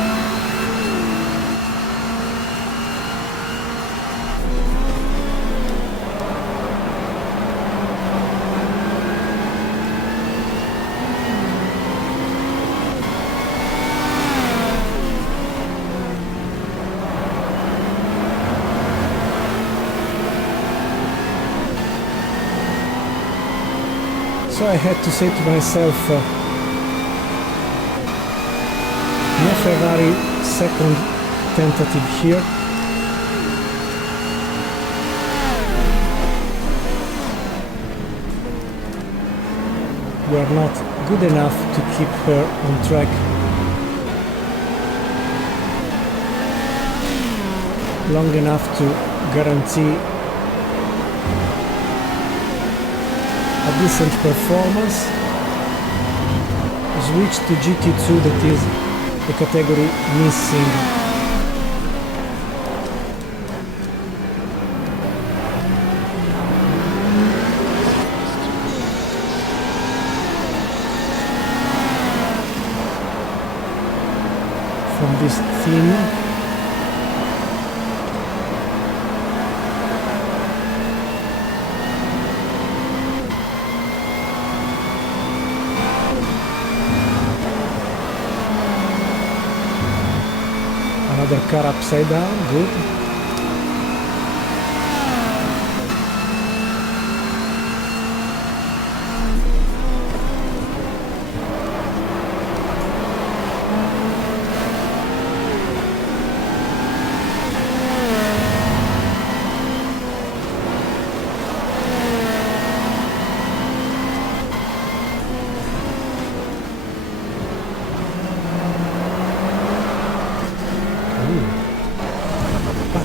So I had to say to myself, no Ferrari second tentative here. We are not good enough to keep her on track. Long enough to guarantee a decent performance. Switch to GT2, that is the category missing. From this theme. Another car upside down, good.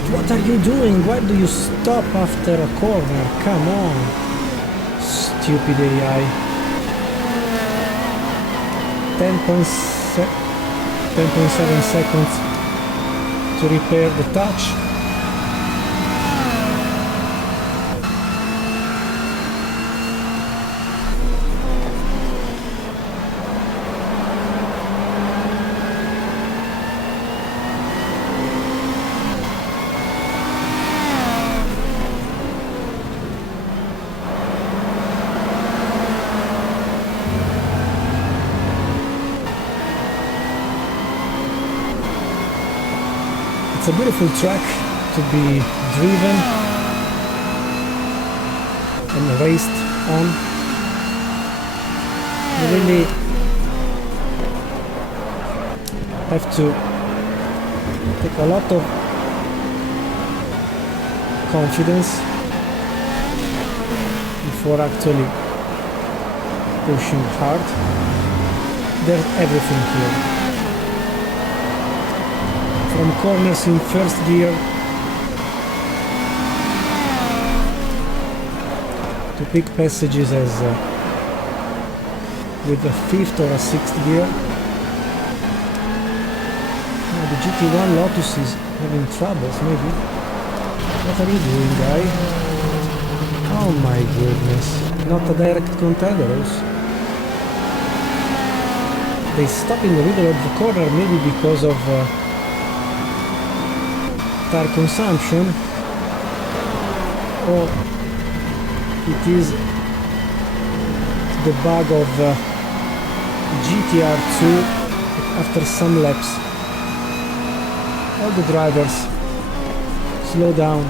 What are you doing? Why do you stop after a corner? Come on, stupid AI. 10.7 seconds to repair the touch. It's a beautiful track to be driven and raced on. You really have to take a lot of confidence before actually pushing hard. There's everything here. From corners in first gear to pick passages as with a fifth or a sixth gear. Oh, the GT1 Lotus is having troubles, maybe. What are you doing, guy? Oh my goodness, not a direct contenders. They stop in the middle of the corner, maybe because of tire consumption, or it is the bug of GTR2 after some laps. All the drivers slow down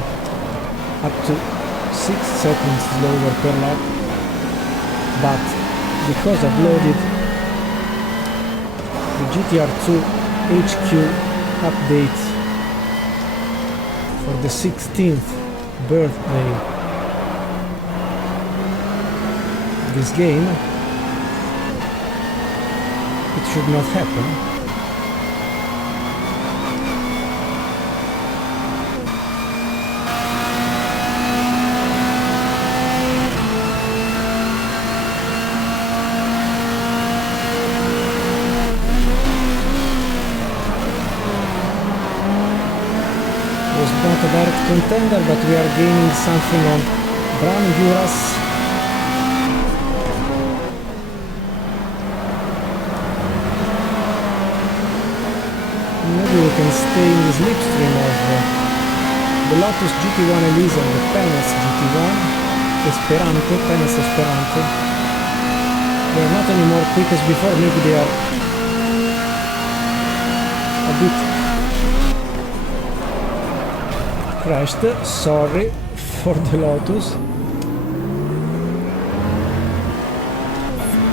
up to 6 seconds slower per lap, but because I've loaded the GTR2 HQ update for the 16th birthday this game, it should not happen. Not a direct contender, but we are gaining something on Brown Uras. Maybe we can stay in the slipstream of the Lotus GT1 Elise and the Penes GT1 Esperanto, Penes Esperanto. They are not anymore quick as before, maybe they are a bit crashed. Sorry for the Lotus.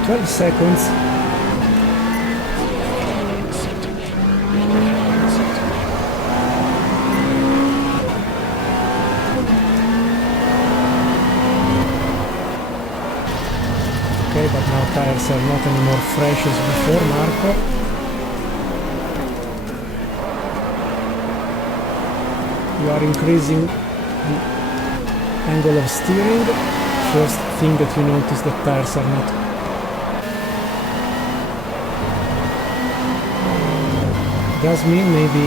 12 seconds. Okay, but now tires are not anymore fresh as before, Marco. You are increasing the angle of steering. First thing that you notice, the tires are not. Does mean maybe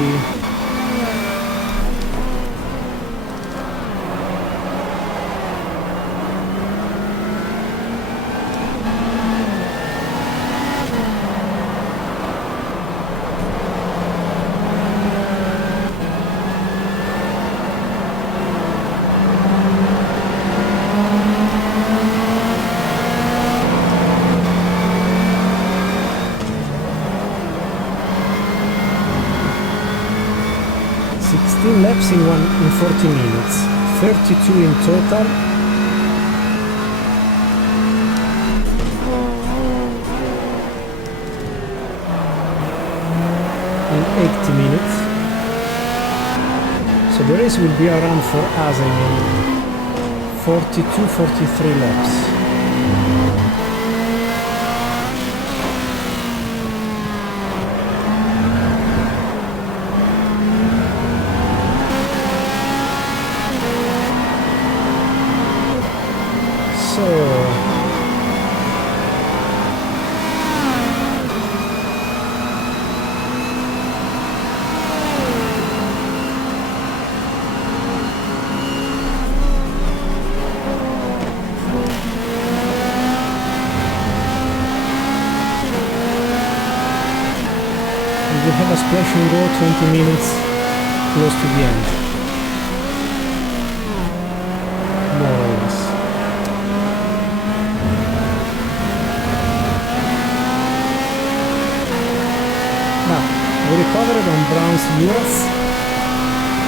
laps in 40 minutes, 32 in total. In 80 minutes. So the race will be around for us, I mean, 42-43 laps. We have a splash and go 20 minutes close to the end, more or less. Now we recovered on Brown's U.S.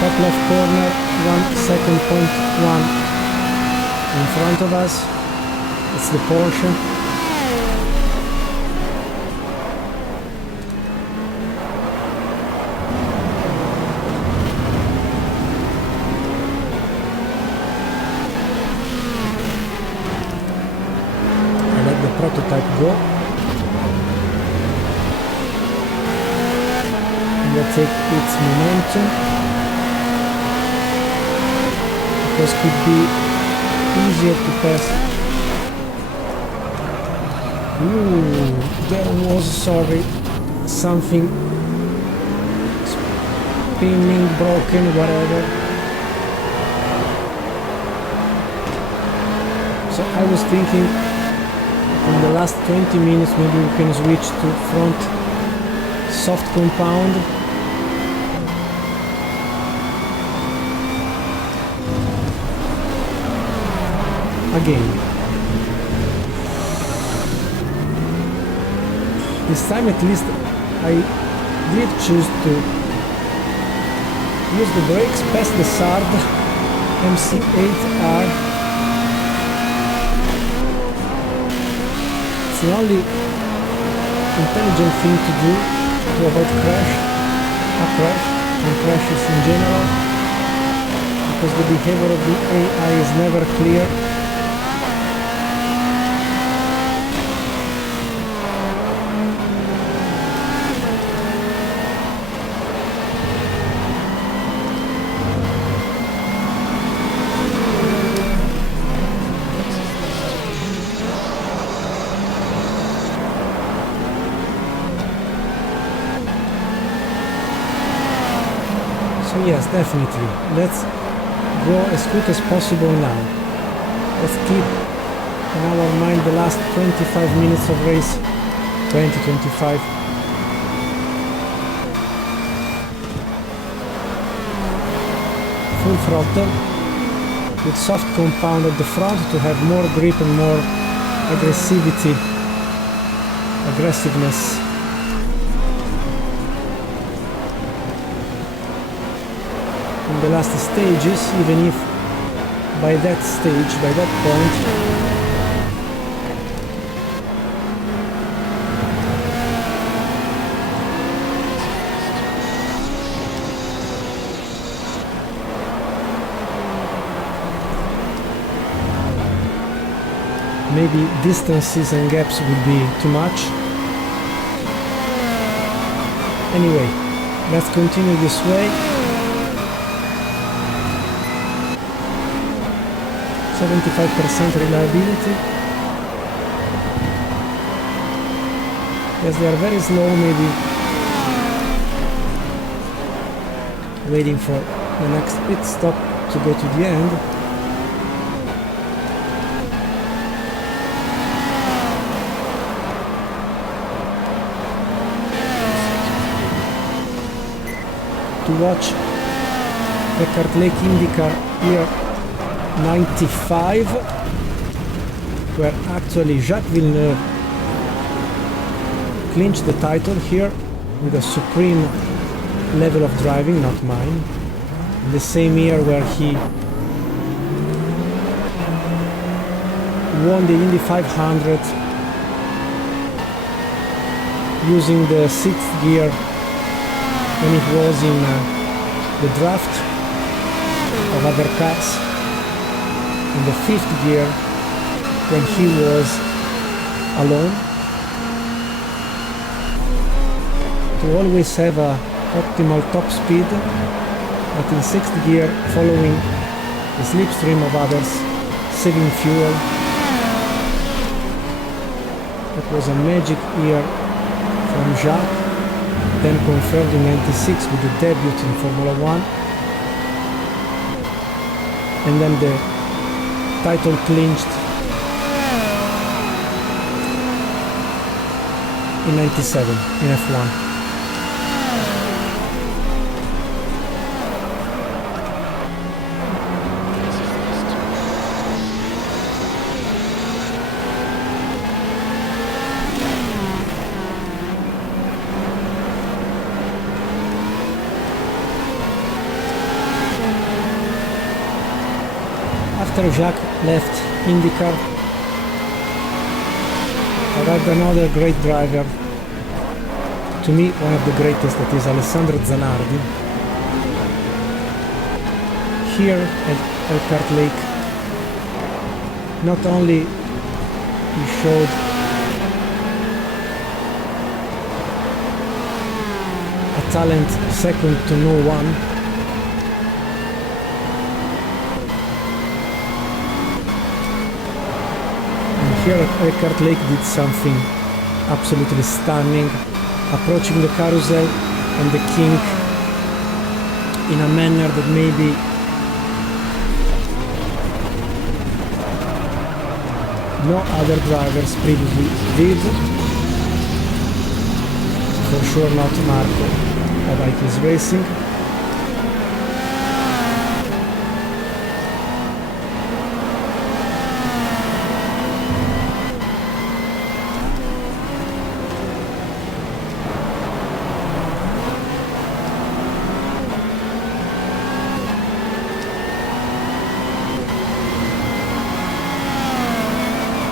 Top left corner, 1.1 in front of us. It's the Porsche. Prototype go. And we'll take its momentum, because it could be easier to pass. Ooh, there was, sorry, something spinning, broken, whatever. So I was thinking, in the last 20 minutes maybe we can switch to front soft compound. Again. This time at least I did choose to use the brakes past the SARD MC8R. It's the only intelligent thing to do to avoid a crash and crashes in general, because the behavior of the AI is never clear. Yes, definitely. Let's go as quick as possible now. Let's keep in our mind the last 25 minutes of race. 20-25. Full throttle with soft compound at the front to have more grip and more aggressiveness. In the last stages, even if by that point maybe distances and gaps will be too much. Anyway, let's continue this way. 75% reliability. Yes, they are very slow, maybe waiting for the next pit stop to go to the end. To watch Elkhart Lake IndyCar here 95, where actually Jacques Villeneuve clinched the title here with a supreme level of driving, not mine. In the same year where he won the Indy 500 using the 6th gear when it was in the draft of other cars, in the 5th gear when he was alone. To always have a optimal top speed, but in 6th gear following the slipstream of others, saving fuel. That was a magic year from Jacques, then confirmed in '96 with the debut in Formula 1, and then the title clinched in '97 in F1. After Jacques left IndyCar, arrived another great driver, to me one of the greatest, that is Alessandro Zanardi. Here at Elkhart Lake, not only he showed a talent second to no one, here at Elkhart Lake did something absolutely stunning, approaching the carousel and the kink in a manner that maybe no other drivers previously did. For sure not Marco of iKeysRacing.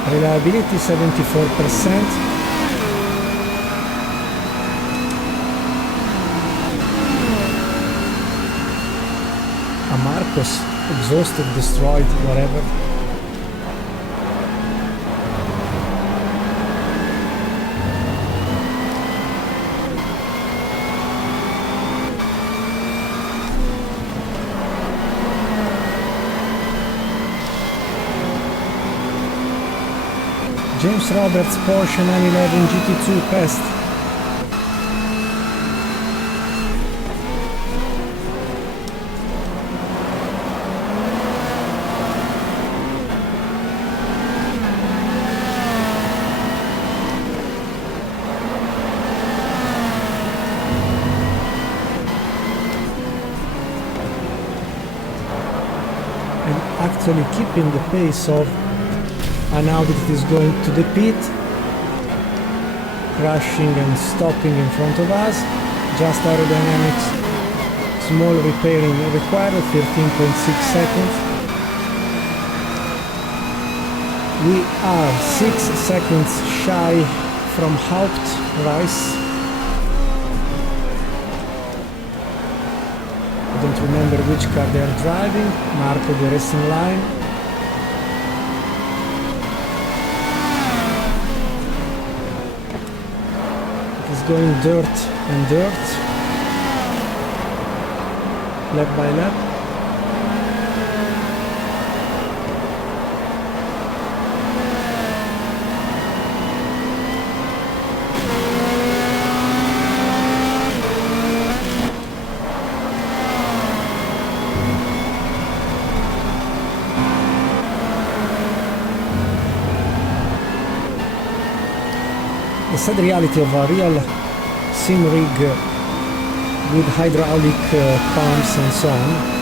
Reliability 74%. A Marcos exhausted, destroyed, whatever. James Roberts Porsche 911 GT2 passed. And actually keeping the pace of an Audi that is going to the pit, crashing and stopping in front of us. Just aerodynamics, small repairing required, 13.6 seconds. We are 6 seconds shy from Haupt Rice. I don't remember which car they are driving. Marco, the racing line. It's going dirt and dirt, lap by lap. The sad reality of a real sim rig with hydraulic pumps and so on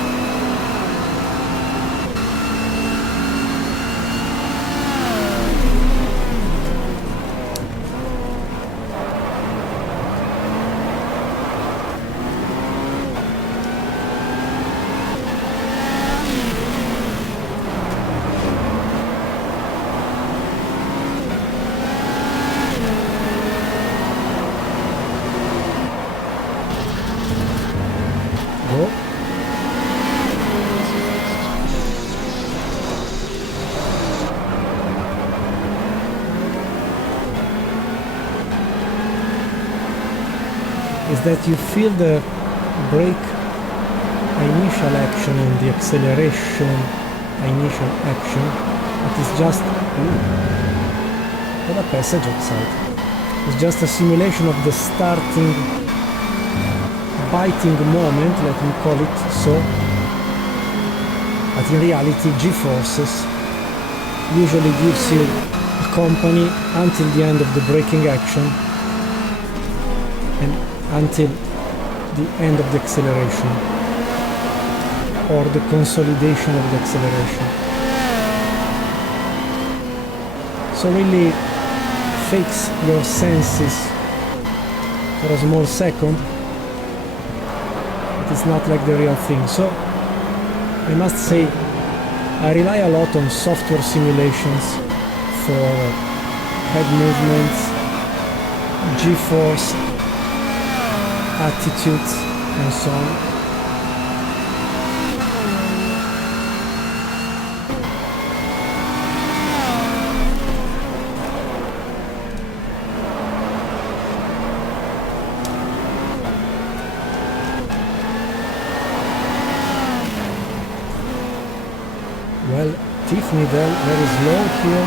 is that you feel the brake initial action and the acceleration initial action. It is just what a passage outside. It's just a simulation of the starting biting moment, let me call it so, but in reality G-forces usually gives you a company until the end of the braking action and until the end of the acceleration or the consolidation of the acceleration. So really fakes your senses for a small second. It is not like the real thing. So I must say I rely a lot on software simulations for head movements, G-force, attitudes and so on. Well, Tiffany Dell very slow here,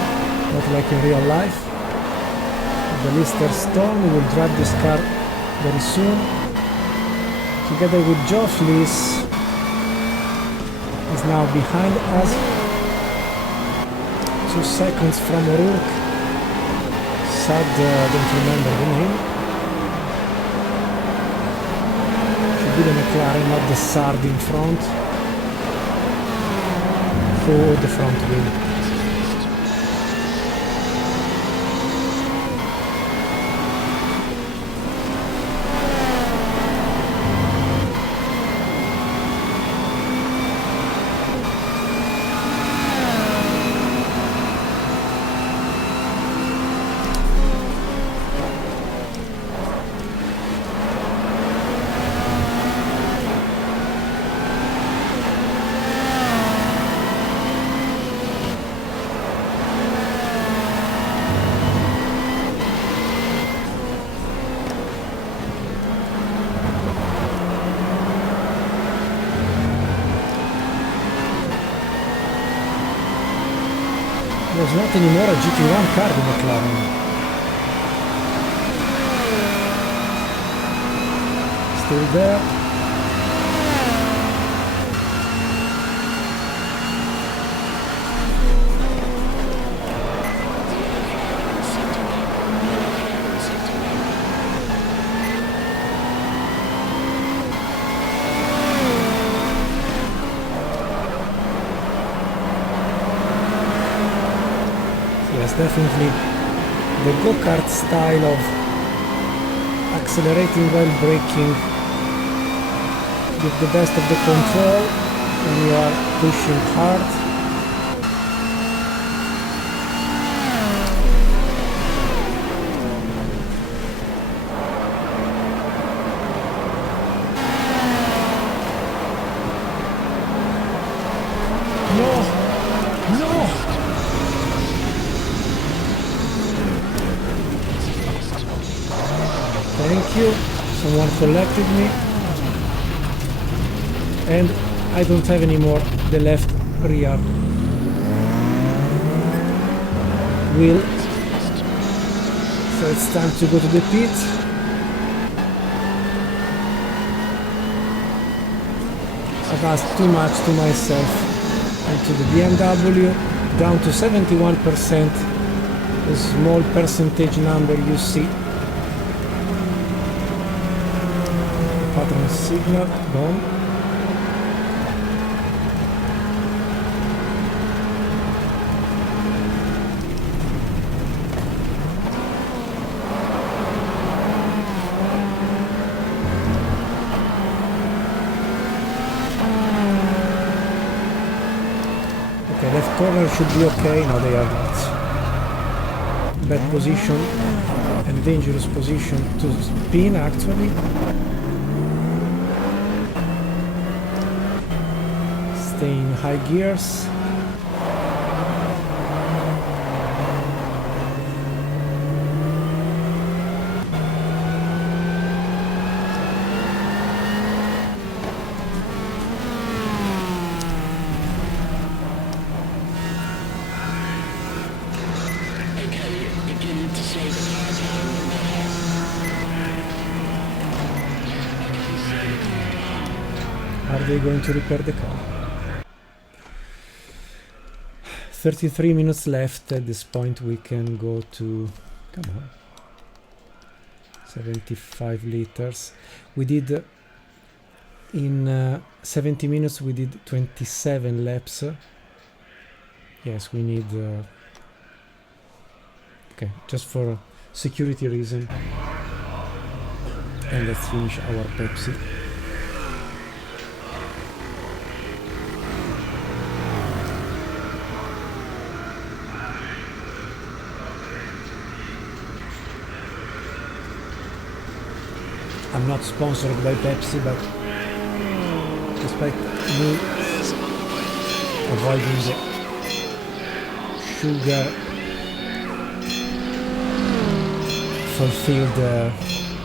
not like in real life. The Lister Storm will drive this car very soon, together with Geoff Lees is now behind us, 2 seconds from O'Rourke. Sad, don't remember the name. Should be the McLaren, not the Sard in front. Or the front wheel. Was not anymore a GT1 car, the McLaren. Still there. Definitely the go-kart style of accelerating while braking, give the best of the control when you are pushing hard. Thank you. Someone collected me. And I don't have anymore the left rear wheel. So it's time to go to the pit. I've asked too much to myself and to the BMW, down to 71%, a small percentage number you see. Pattern signal, gone. Left corner should be okay. No, they are not. Bad position and dangerous position to spin actually. Stay in high gears. Are they going to repair the car? 33 minutes left. At this point we can go to, come on, 75 liters. We did in 70 minutes we did 27 laps. Yes, we need okay, just for security reason. And let's finish our Pepsi. I'm not sponsored by Pepsi, but despite me avoiding the sugar fulfilled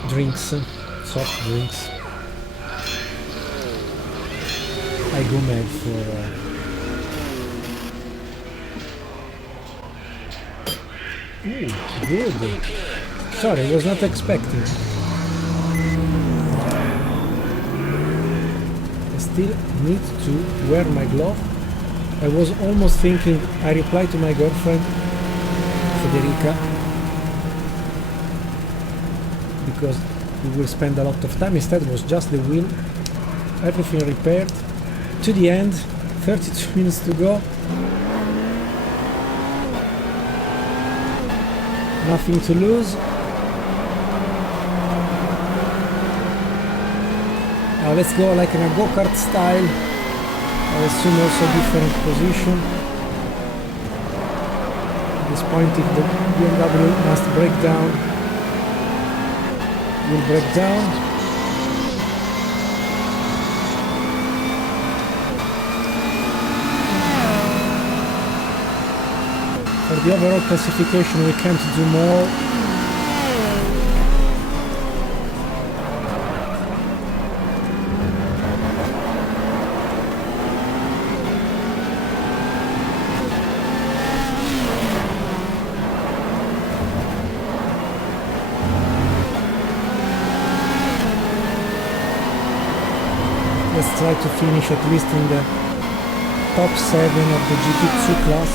drinks, soft drinks, I go mad for ooh, good. Sorry, I was not expecting. Still need to wear my glove. I was almost thinking, I replied to my girlfriend Federica, because we will spend a lot of time. Instead it was just the wheel, everything repaired to the end. 32 minutes to go, nothing to lose. Now let's go like in a go-kart style. I assume also different position. At this point, if the BMW must break down, will break down. For the overall classification, we can't do more. Let's try to finish at least in the top 7 of the GT2 class.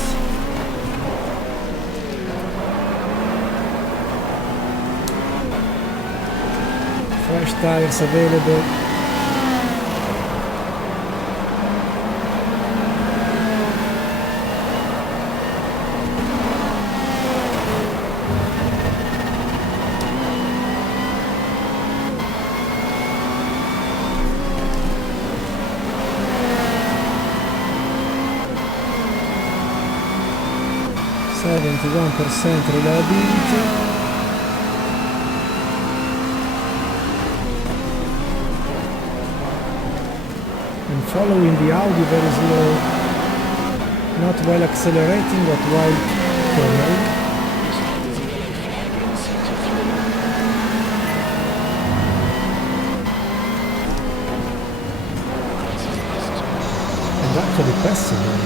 Fresh tires available. %, reliability. And following the Audi very slow, not while accelerating but while cornering. passable.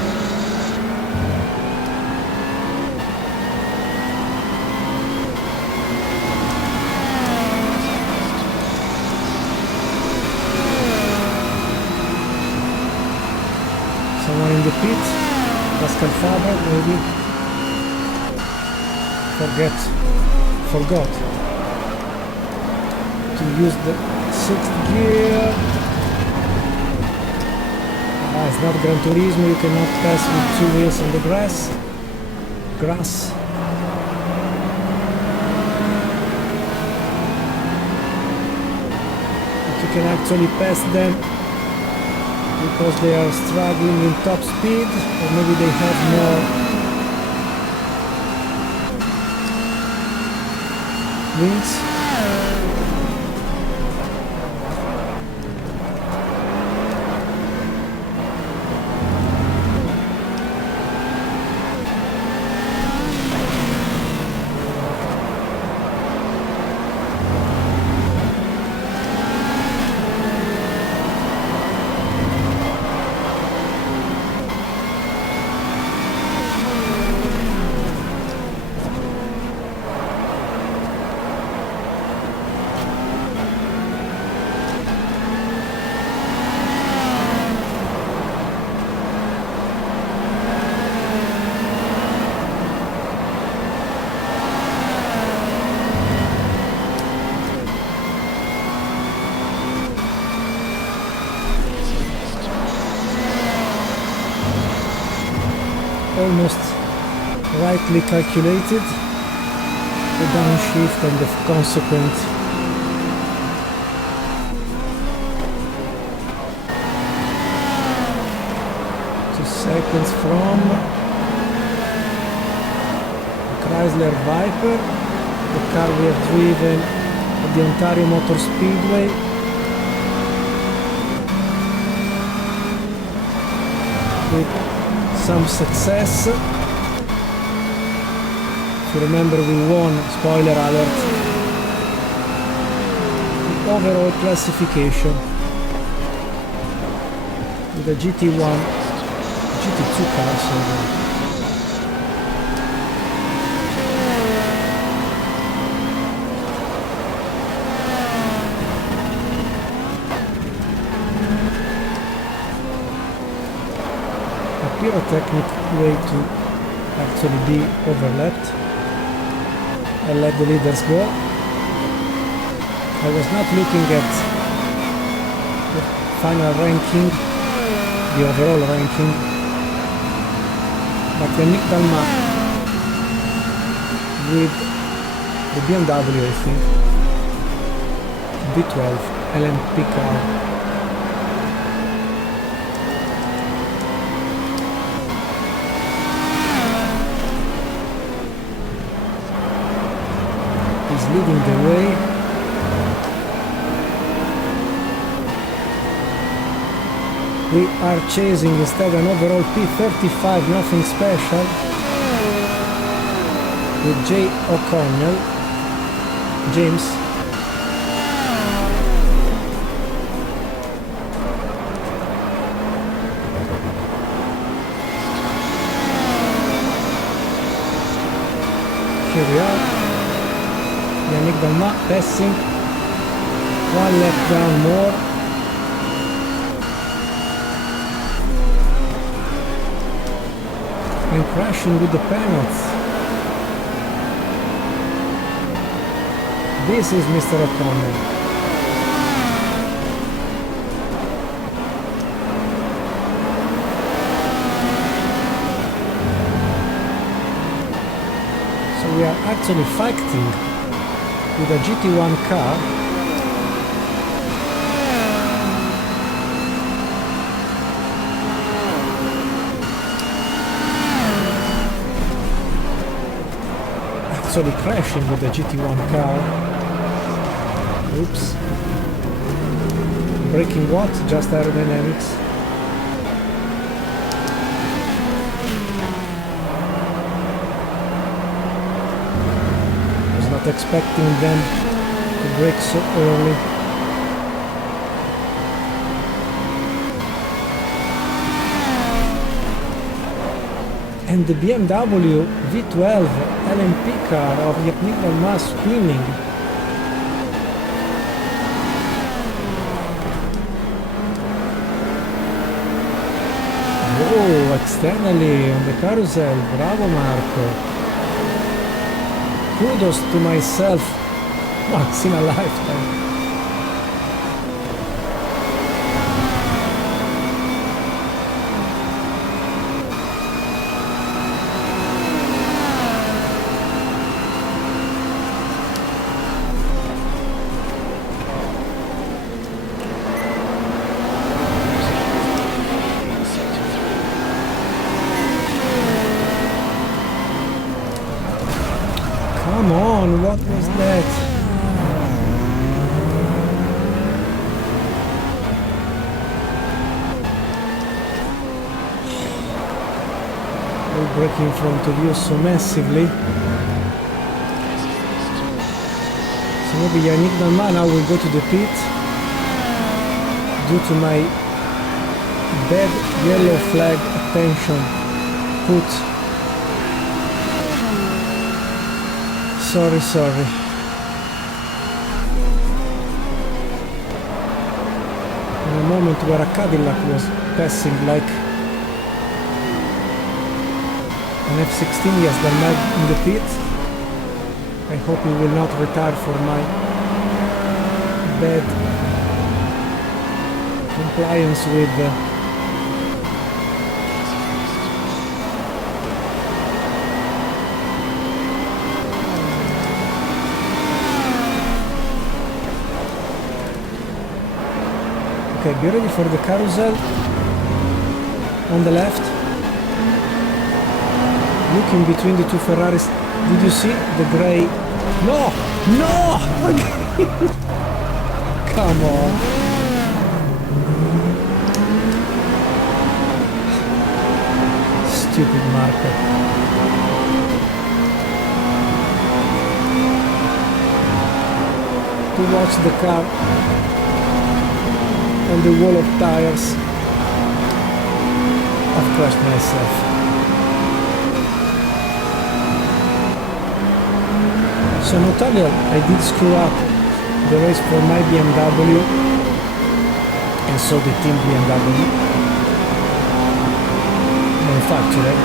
Someone in the pit, Pascal Faber maybe. Forgot to use the 6th gear. It's not Gran Turismo, you cannot pass with 2 wheels on the grass. But you can actually pass them because they are struggling in top speed, or maybe they have more wings. Almost rightly calculated the downshift and the consequent seconds from the Chrysler Viper, the car we have driven at the Ontario Motor Speedway. With some success. If you remember, we won, spoiler alert, the overall classification with the GT1, GT2 car, pyrotechnic way to actually be overlapped. I let the leaders go. I was not looking at the final ranking, the overall ranking, but Yannick Dalmat with the BMW, I think, B12 LMP car. Leading the way. We are chasing instead an overall P35, nothing special, with Jay O'Connell, James. Here we are. Yannick Dalmat passing, 1 lap down more. And crashing with the panels. This is Mr. O'Connell. So we are actually fighting with a GT1 car actually crashing with the GT1 car. Oops. Breaking what? Just aerodynamics. Expecting them to brake so early. And the BMW V12 LMP car of Yannick Dalmas spinning. Oh, externally on the carousel. Bravo, Marco. Kudos to myself. Once in a lifetime. Come on, what was that? We're breaking in front of you so massively. So maybe Yannick Dalmas now will go to the pit due to my bad yellow flag attention put. Sorry. In a moment where a Cadillac was passing like an F16, yes, Dalmas in the pit. I hope he will not retire for my bad compliance with Okay, be ready for the carousel on the left. Looking between the two Ferraris. Did you see the grey? No! Come on. Stupid Marco. To watch the car on the wall of tires. I've crashed myself. So not only I did screw up the race for my BMW, and so the team BMW manufacturer.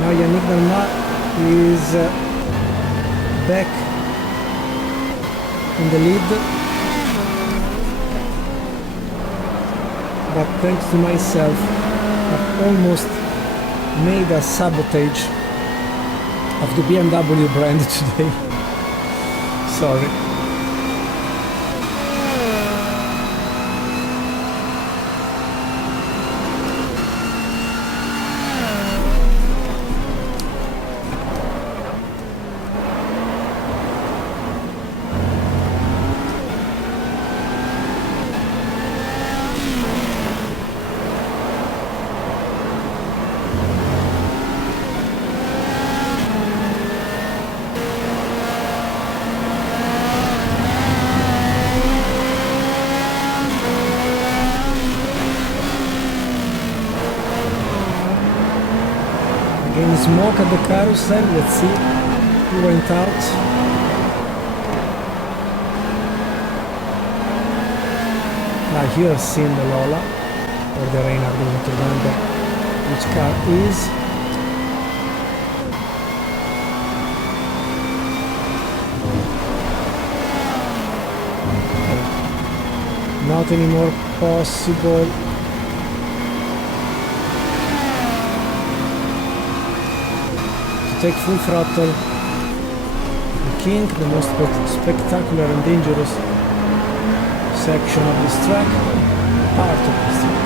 Now Yannick Dalmas is back in the lead, but thanks to myself I've almost made a sabotage of the BMW brand today. Sorry. Smoke at the carousel, let's see who went out. Now here I've seen the Lola, or the Reina, I don't remember which car is. Not anymore possible. Take full throttle. The King, the most spectacular and dangerous section of this track, part of this track.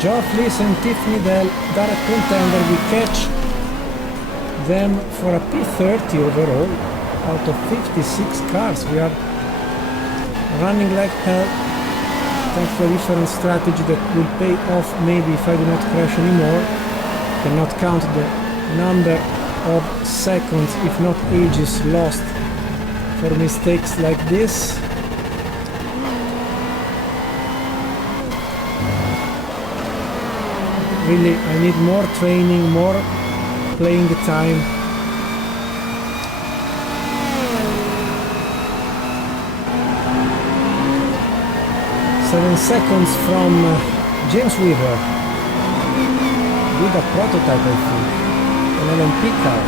Geoff Lees and Tiffany Dell, direct contender. We catch them for a P30 overall out of 56 cars. We are running like hell thanks to a different strategy that will pay off maybe if I do not crash anymore. Cannot count the number of seconds, if not ages, lost for mistakes like this. Really, I need more training, more playing time. Seven seconds from James Weaver with a prototype, I think, an LMP car.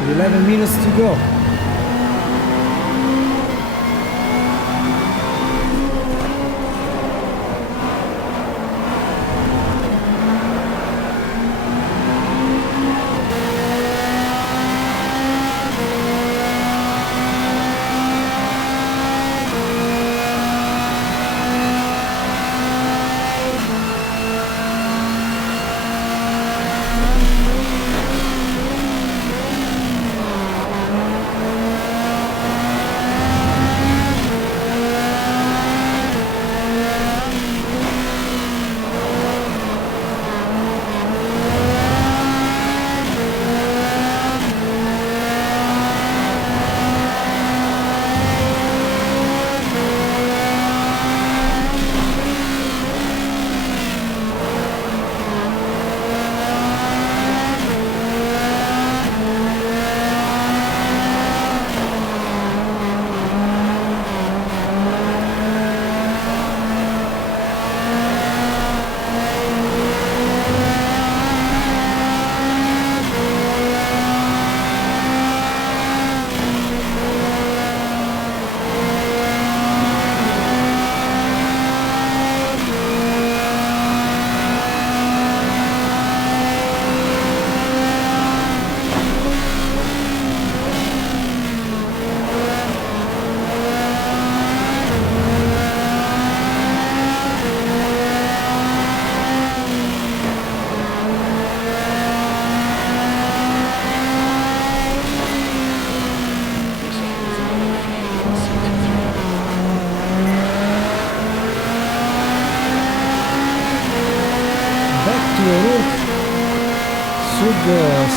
With 11 minutes to go.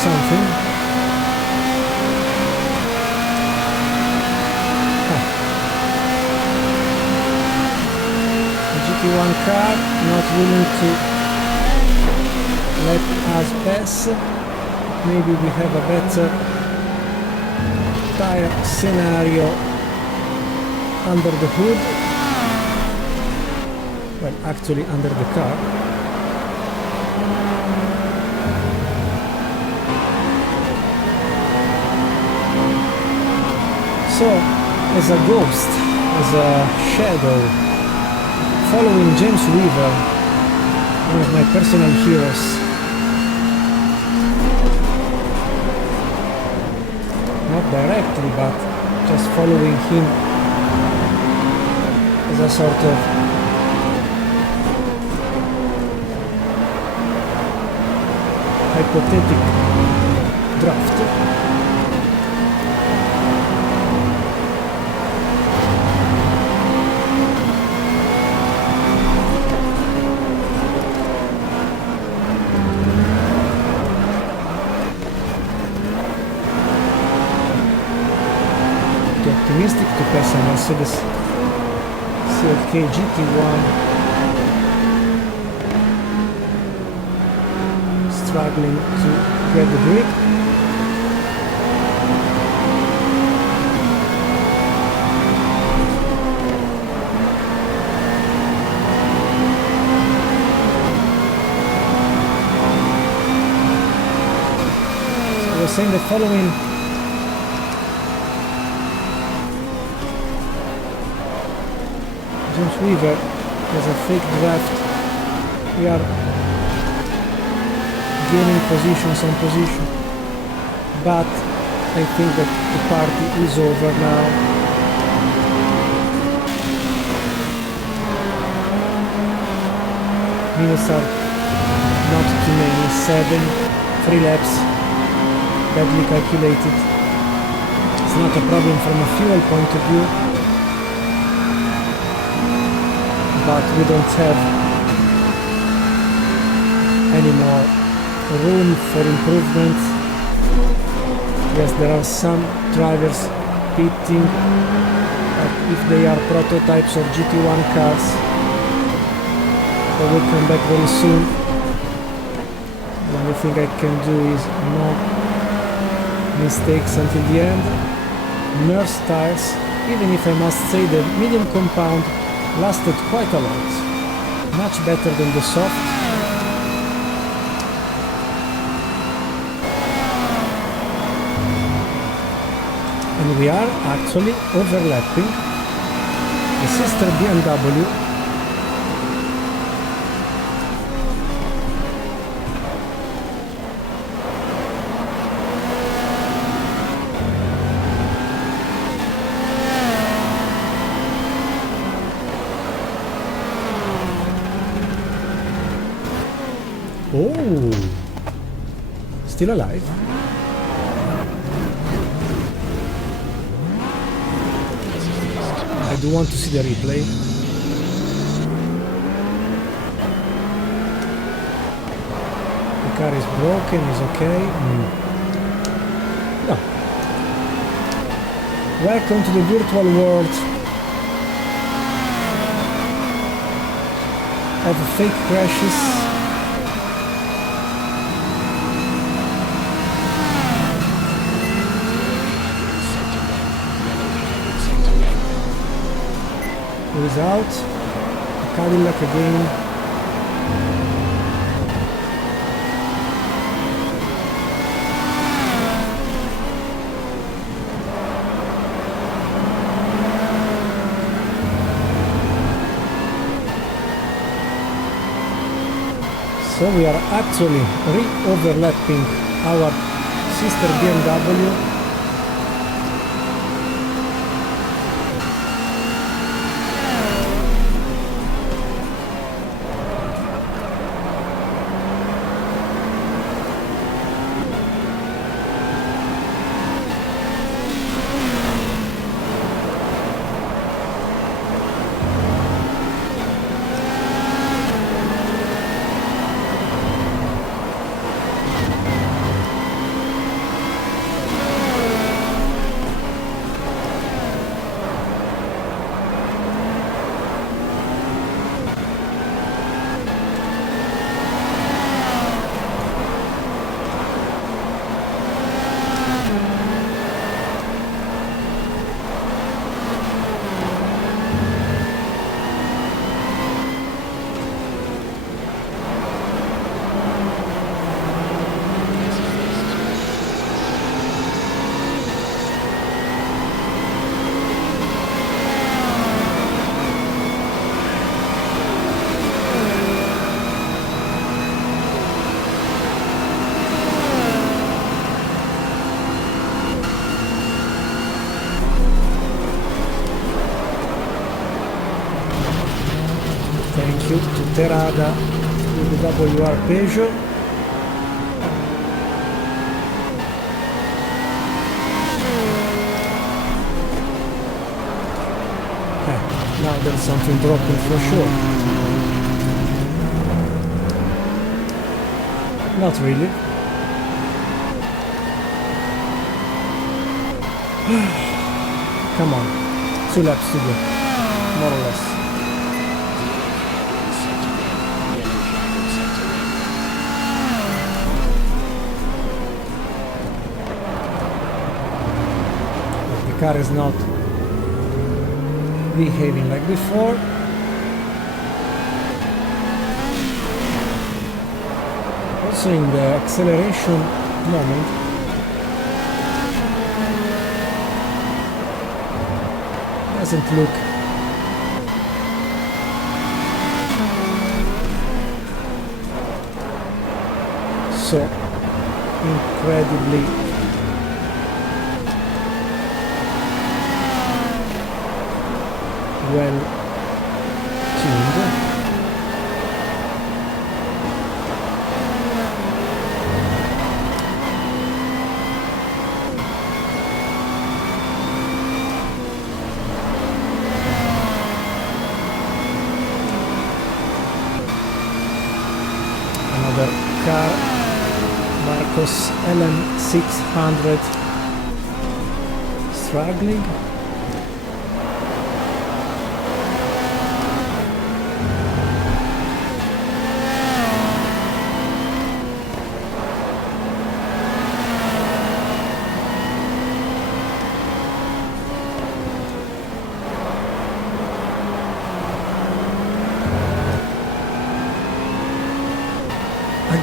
Something. The GT1 car not willing to let us pass. Maybe we have a better tire scenario under the hood. Well, actually under the car. So, as a ghost, as a shadow, following James Weaver, one of my personal heroes. Not directly, but just following him as a sort of hypothetical draft. Optimistic to pass a Mercedes CLK GT1, struggling to get the grip. So we're saying the following. James Weaver has a fake draft. We are gaining position, some position, but I think that the party is over now. Minutes are not too many, 7, 3 laps, badly calculated. It's not a problem from a fuel point of view, but we don't have any more room for improvement. Yes, there are some drivers pitting, but if they are prototypes of GT1 cars, they will come back very soon. The only thing I can do is no mistakes until the end. Nurse tires, even if I must say the medium compound lasted quite a lot, much better than the soft. And we are actually overlapping the sister BMW. Oh, still alive. I do want to see the replay. The car is broken, is okay. No. Welcome to the virtual world of fake crashes. Is out, Cadillac again. So we are actually re-overlapping our sister BMW. To Terada with the W.R. Peugeot. Now there's something broken for sure. Not really. Come on, 2 laps to go, more or less. Car is not behaving like before. Also in the acceleration moment doesn't look so incredibly well tuned. Another car, Marcos LM600, struggling.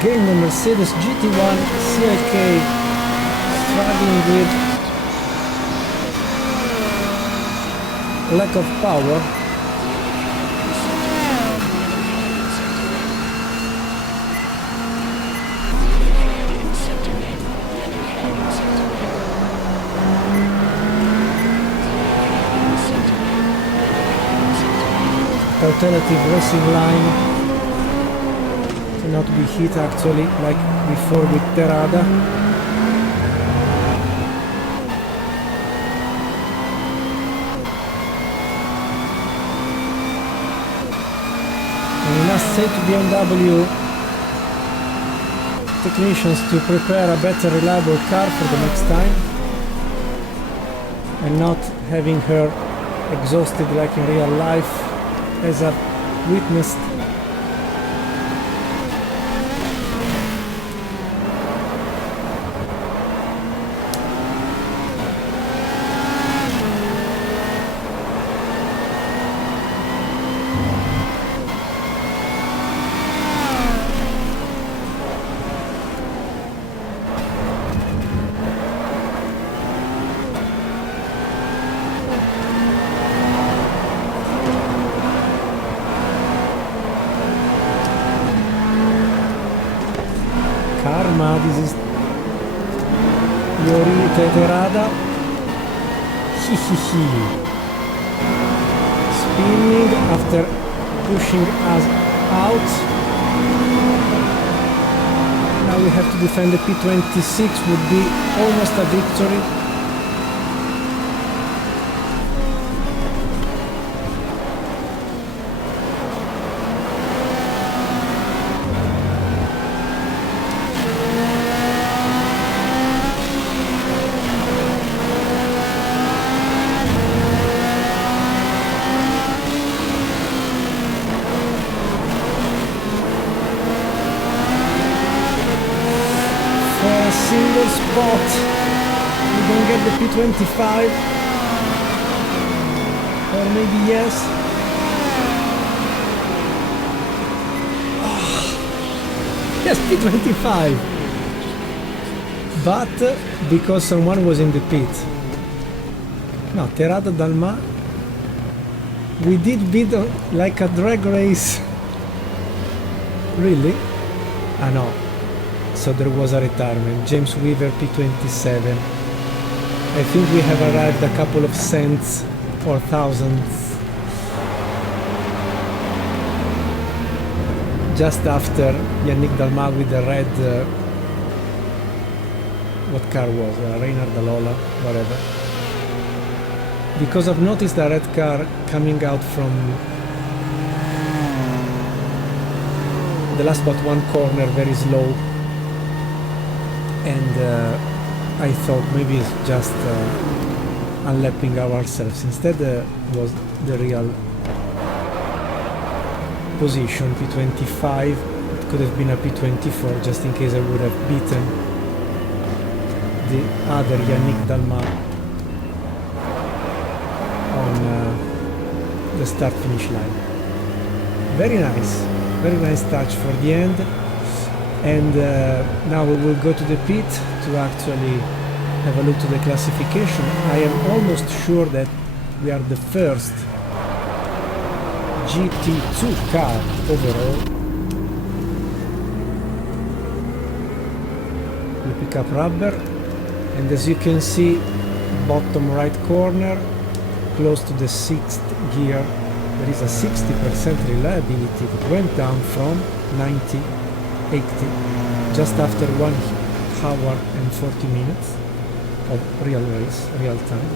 Again, the Mercedes GT1 CLK struggling with lack of power. Alternative racing line. Not be hit actually like before with Terada. And we must say to BMW technicians to prepare a better reliable car for the next time and not having her exhausted like in real life, as I've witnessed. This is Yorite Terada. Spinning after pushing us out. Now we have to defend the P26, would be almost a victory. Single spot, we don't get the P25, or maybe yes. Oh. Yes, P25, but because someone was in the pit. No, Terada Dalma, we did beat like a drag race. Really? Ah no. So there was a retirement. James Weaver P27. I think we have arrived a couple of cents or thousands just after Yannick Dalma with the red what car was Reynard Alola, whatever, because I've noticed a red car coming out from the last but one corner very slow. And I thought maybe it's just unlapping ourselves. Instead was the real position, P25. It could have been a P24 just in case I would have beaten the other Yannick Dalma on the start-finish line. Very nice touch for the end. And now we will go to the pit to actually have a look to the classification. I am almost sure that we are the first GT2 car overall pickup rubber, and as you can see, bottom right corner, close to the 6th gear, there is a 60% reliability that went down from 90, 80, just after 1 hour and 40 minutes of real race, real time.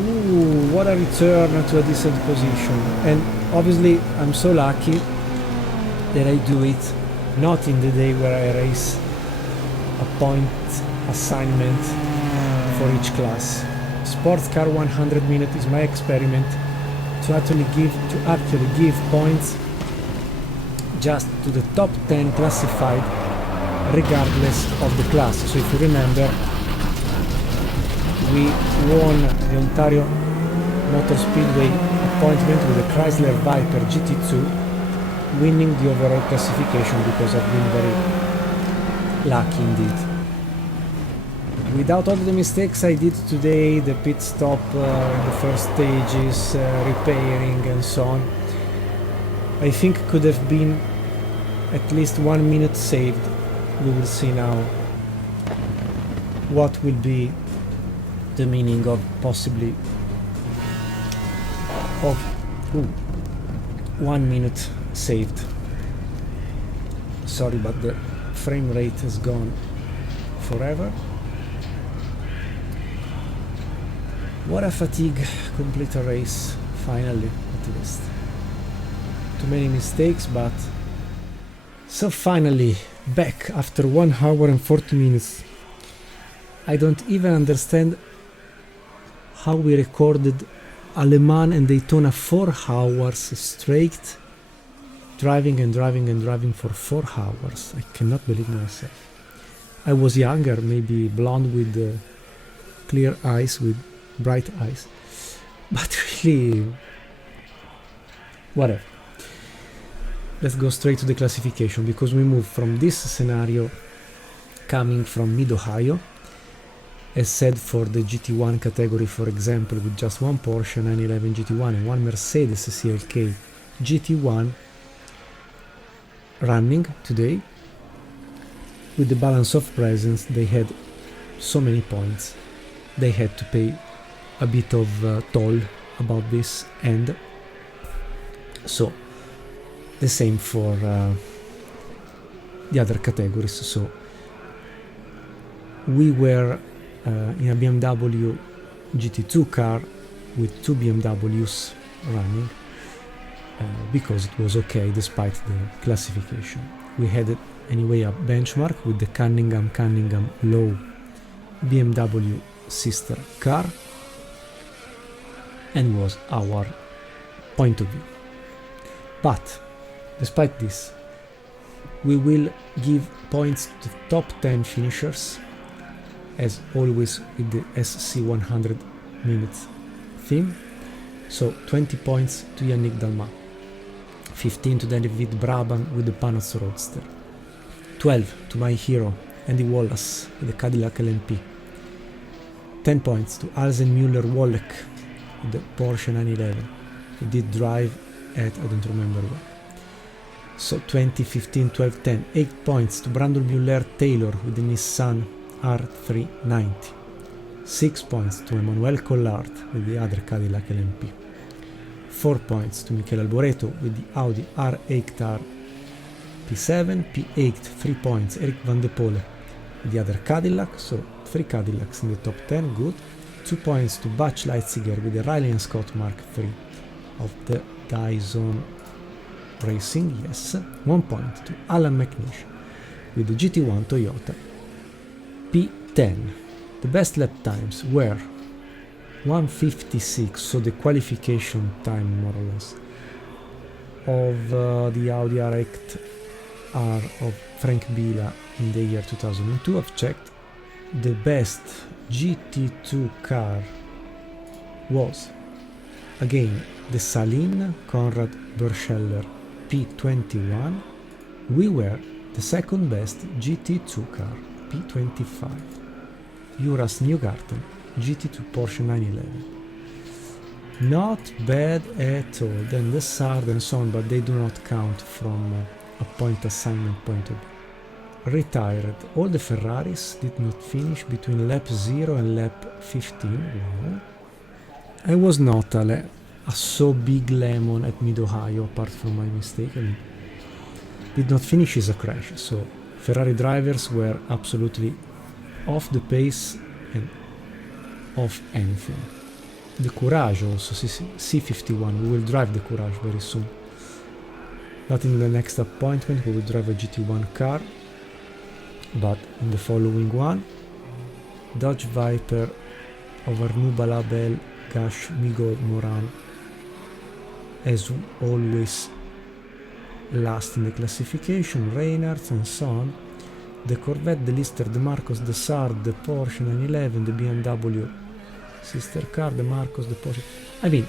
Ooh, what a return to a decent position. And obviously I'm so lucky that I do it not in the day where I race a point assignment for each class. SportsCar 100 minute is my experiment to actually give points just to the top 10 classified regardless of the class. So if you remember, we won the Ontario Motor Speedway appointment with the Chrysler Viper GT2, winning the overall classification because I've been very lucky indeed. Without all the mistakes I did today, the pit stop in the first stages, repairing and so on, I think could have been at least 1 minute saved. We will see now what will be the meaning of possibly of 1 minute saved. Sorry, but the frame rate has gone forever. What a fatigue, complete a race, finally, at least. Too many mistakes, but so finally back after 1 hour and 40 minutes. I don't even understand how we recorded a Le Mans and Daytona 4 hours straight, driving and driving and driving for 4 hours. I cannot believe myself. I was younger, maybe blonde with clear eyes, with bright eyes, but really, whatever. Let's go straight to the classification, because we move from this scenario coming from mid-Ohio, as said for the GT1 category, for example, with just one Porsche 911 GT1 and one Mercedes CLK GT1 running today. With the balance of presence, they had so many points, they had to pay a bit of toll about this, and so the same for the other categories. So we were in a BMW GT2 car with 2 BMWs running because it was okay despite the classification. We had anyway a benchmark with the Cunningham low BMW sister car, and was our point of view. But despite this, we will give points to the top 10 finishers, as always with the SC100 minutes theme. So 20 points to Yannick Dalmat, 15 to David Brabham with the Panos Roadster, 12 to my hero Andy Wallace with the Cadillac LMP, 10 points to Alzen Müller-Wolleck with the Porsche 911. He did drive at, I don't remember what. So 20, 15, 12, 10. 8 points to Brandon Muller-Taylor with the Nissan R390. 6 points to Emmanuel Collard with the other Cadillac LMP. 4 points to Michele Alboreto with the Audi R8R P7. P8, 3 points, Eric Van de Pole with the other Cadillac. So 3 Cadillacs in the top 10, good. 2 points to Butch Leitziger with the Riley and Scott Mark III of the Dyson Racing, yes. 1 point to Alan McNish with the GT1 Toyota P10. The best lap times were 1:56, so the qualification time more or less, of the Audi R8R of Frank Bila in the year 2002. I've checked. The best GT2 car was again the Saline Conrad Berscheller P21. We were the second best GT2 car, P25. Uras Newgarden GT2 Porsche 911. Not bad at all. Then the Sard and so on, but they do not count from a point assignment point of view. Retired. All the Ferraris did not finish between lap 0 and lap 15. Wow. I was not a so big lemon at Mid-Ohio, apart from my mistake. I mean, did not finish is a crash, so Ferrari drivers were absolutely off the pace and off anything. The Courage also, C51, we will drive the Courage very soon. Not in the next appointment, we will drive a GT1 car, but in the following one, Dodge Viper over Nubalabel, Gash, Migol, Moran, as always last in the classification, Reinhardt and so on. The Corvette, the Lister, the Marcos, the Sard, the Porsche 911, the BMW sister car, the Marcos, the Porsche. I mean,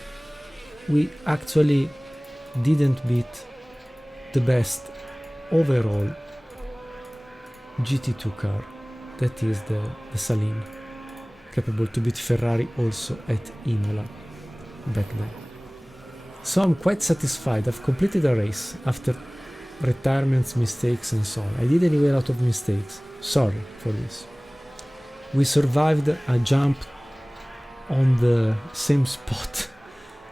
we actually didn't beat the best overall GT2 car, that is the Saline, capable to beat Ferrari also at Imola back then. So I'm quite satisfied. I've completed a race after retirements, mistakes and so on. I did anyway a lot of mistakes. Sorry for this. We survived a jump on the same spot.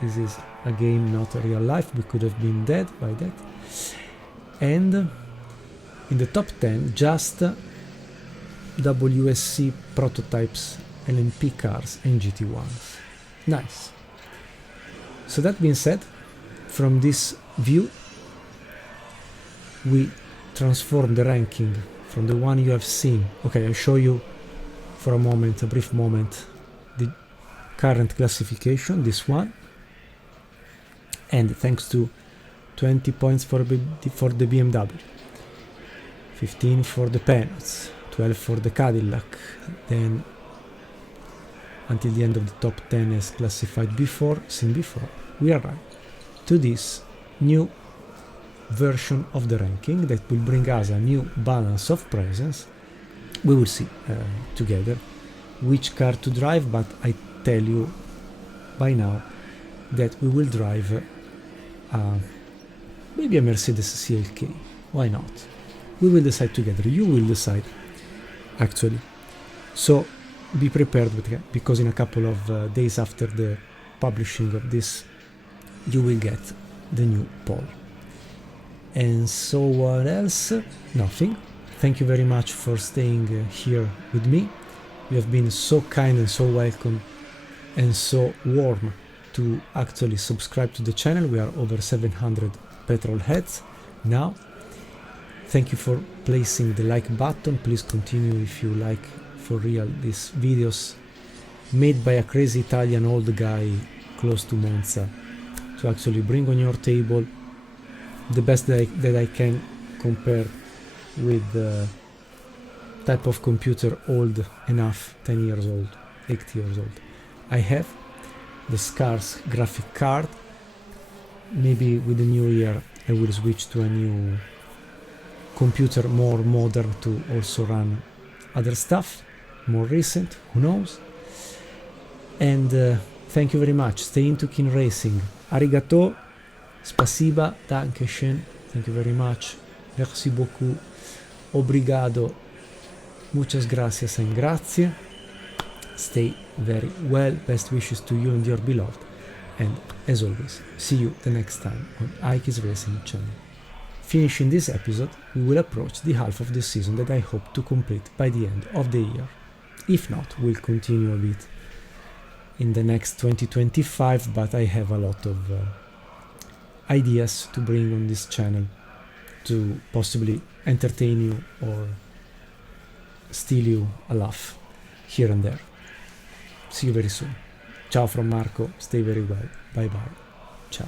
This is a game, not a real life. We could have been dead by that. And in the top 10, just WSC prototypes, LMP cars and GT1s. Nice. So that being said, from this view, we transform the ranking from the one you have seen. Okay, I'll show you for a moment, a brief moment, the current classification, this one. And thanks to 20 points for the BMW, 15 for the Peanuts, 12 for the Cadillac, then until the end of the top 10 as classified before, seen before, we arrive to this new version of the ranking that will bring us a new balance of presence. We will see together which car to drive, but I tell you by now that we will drive maybe a Mercedes CLK. Why not? We will decide together. You will decide, actually. So be prepared with it, because in a couple of days after the publishing of this, you will get the new poll. And so what else? Nothing. Thank you very much for staying here with me. You have been so kind and so welcome and so warm to actually subscribe to the channel. We are over 700 petrol heads now. Thank you for placing the like button. Please continue if you like for real these videos made by a crazy Italian old guy close to Monza to actually bring on your table the best that I can compare with the type of computer old enough, 10 years old, 8 years old. I have the scarce graphic card. Maybe with the new year I will switch to a new computer, more modern, to also run other stuff, more recent, who knows. And thank you very much. Stay into Keen Racing. Arigato, spasiba, dankeschön, thank you very much, merci beaucoup, obrigado, muchas gracias and grazie. Stay very well, best wishes to you and your beloved, and as always, see you the next time on iKeysRacing channel. Finishing this episode, we will approach the half of the season that I hope to complete by the end of the year. If not, we'll continue a bit in the next 2025, but I have a lot of ideas to bring on this channel to possibly entertain you or steal you a laugh here and there. See you very soon. Ciao from Marco, stay very well, bye bye, ciao.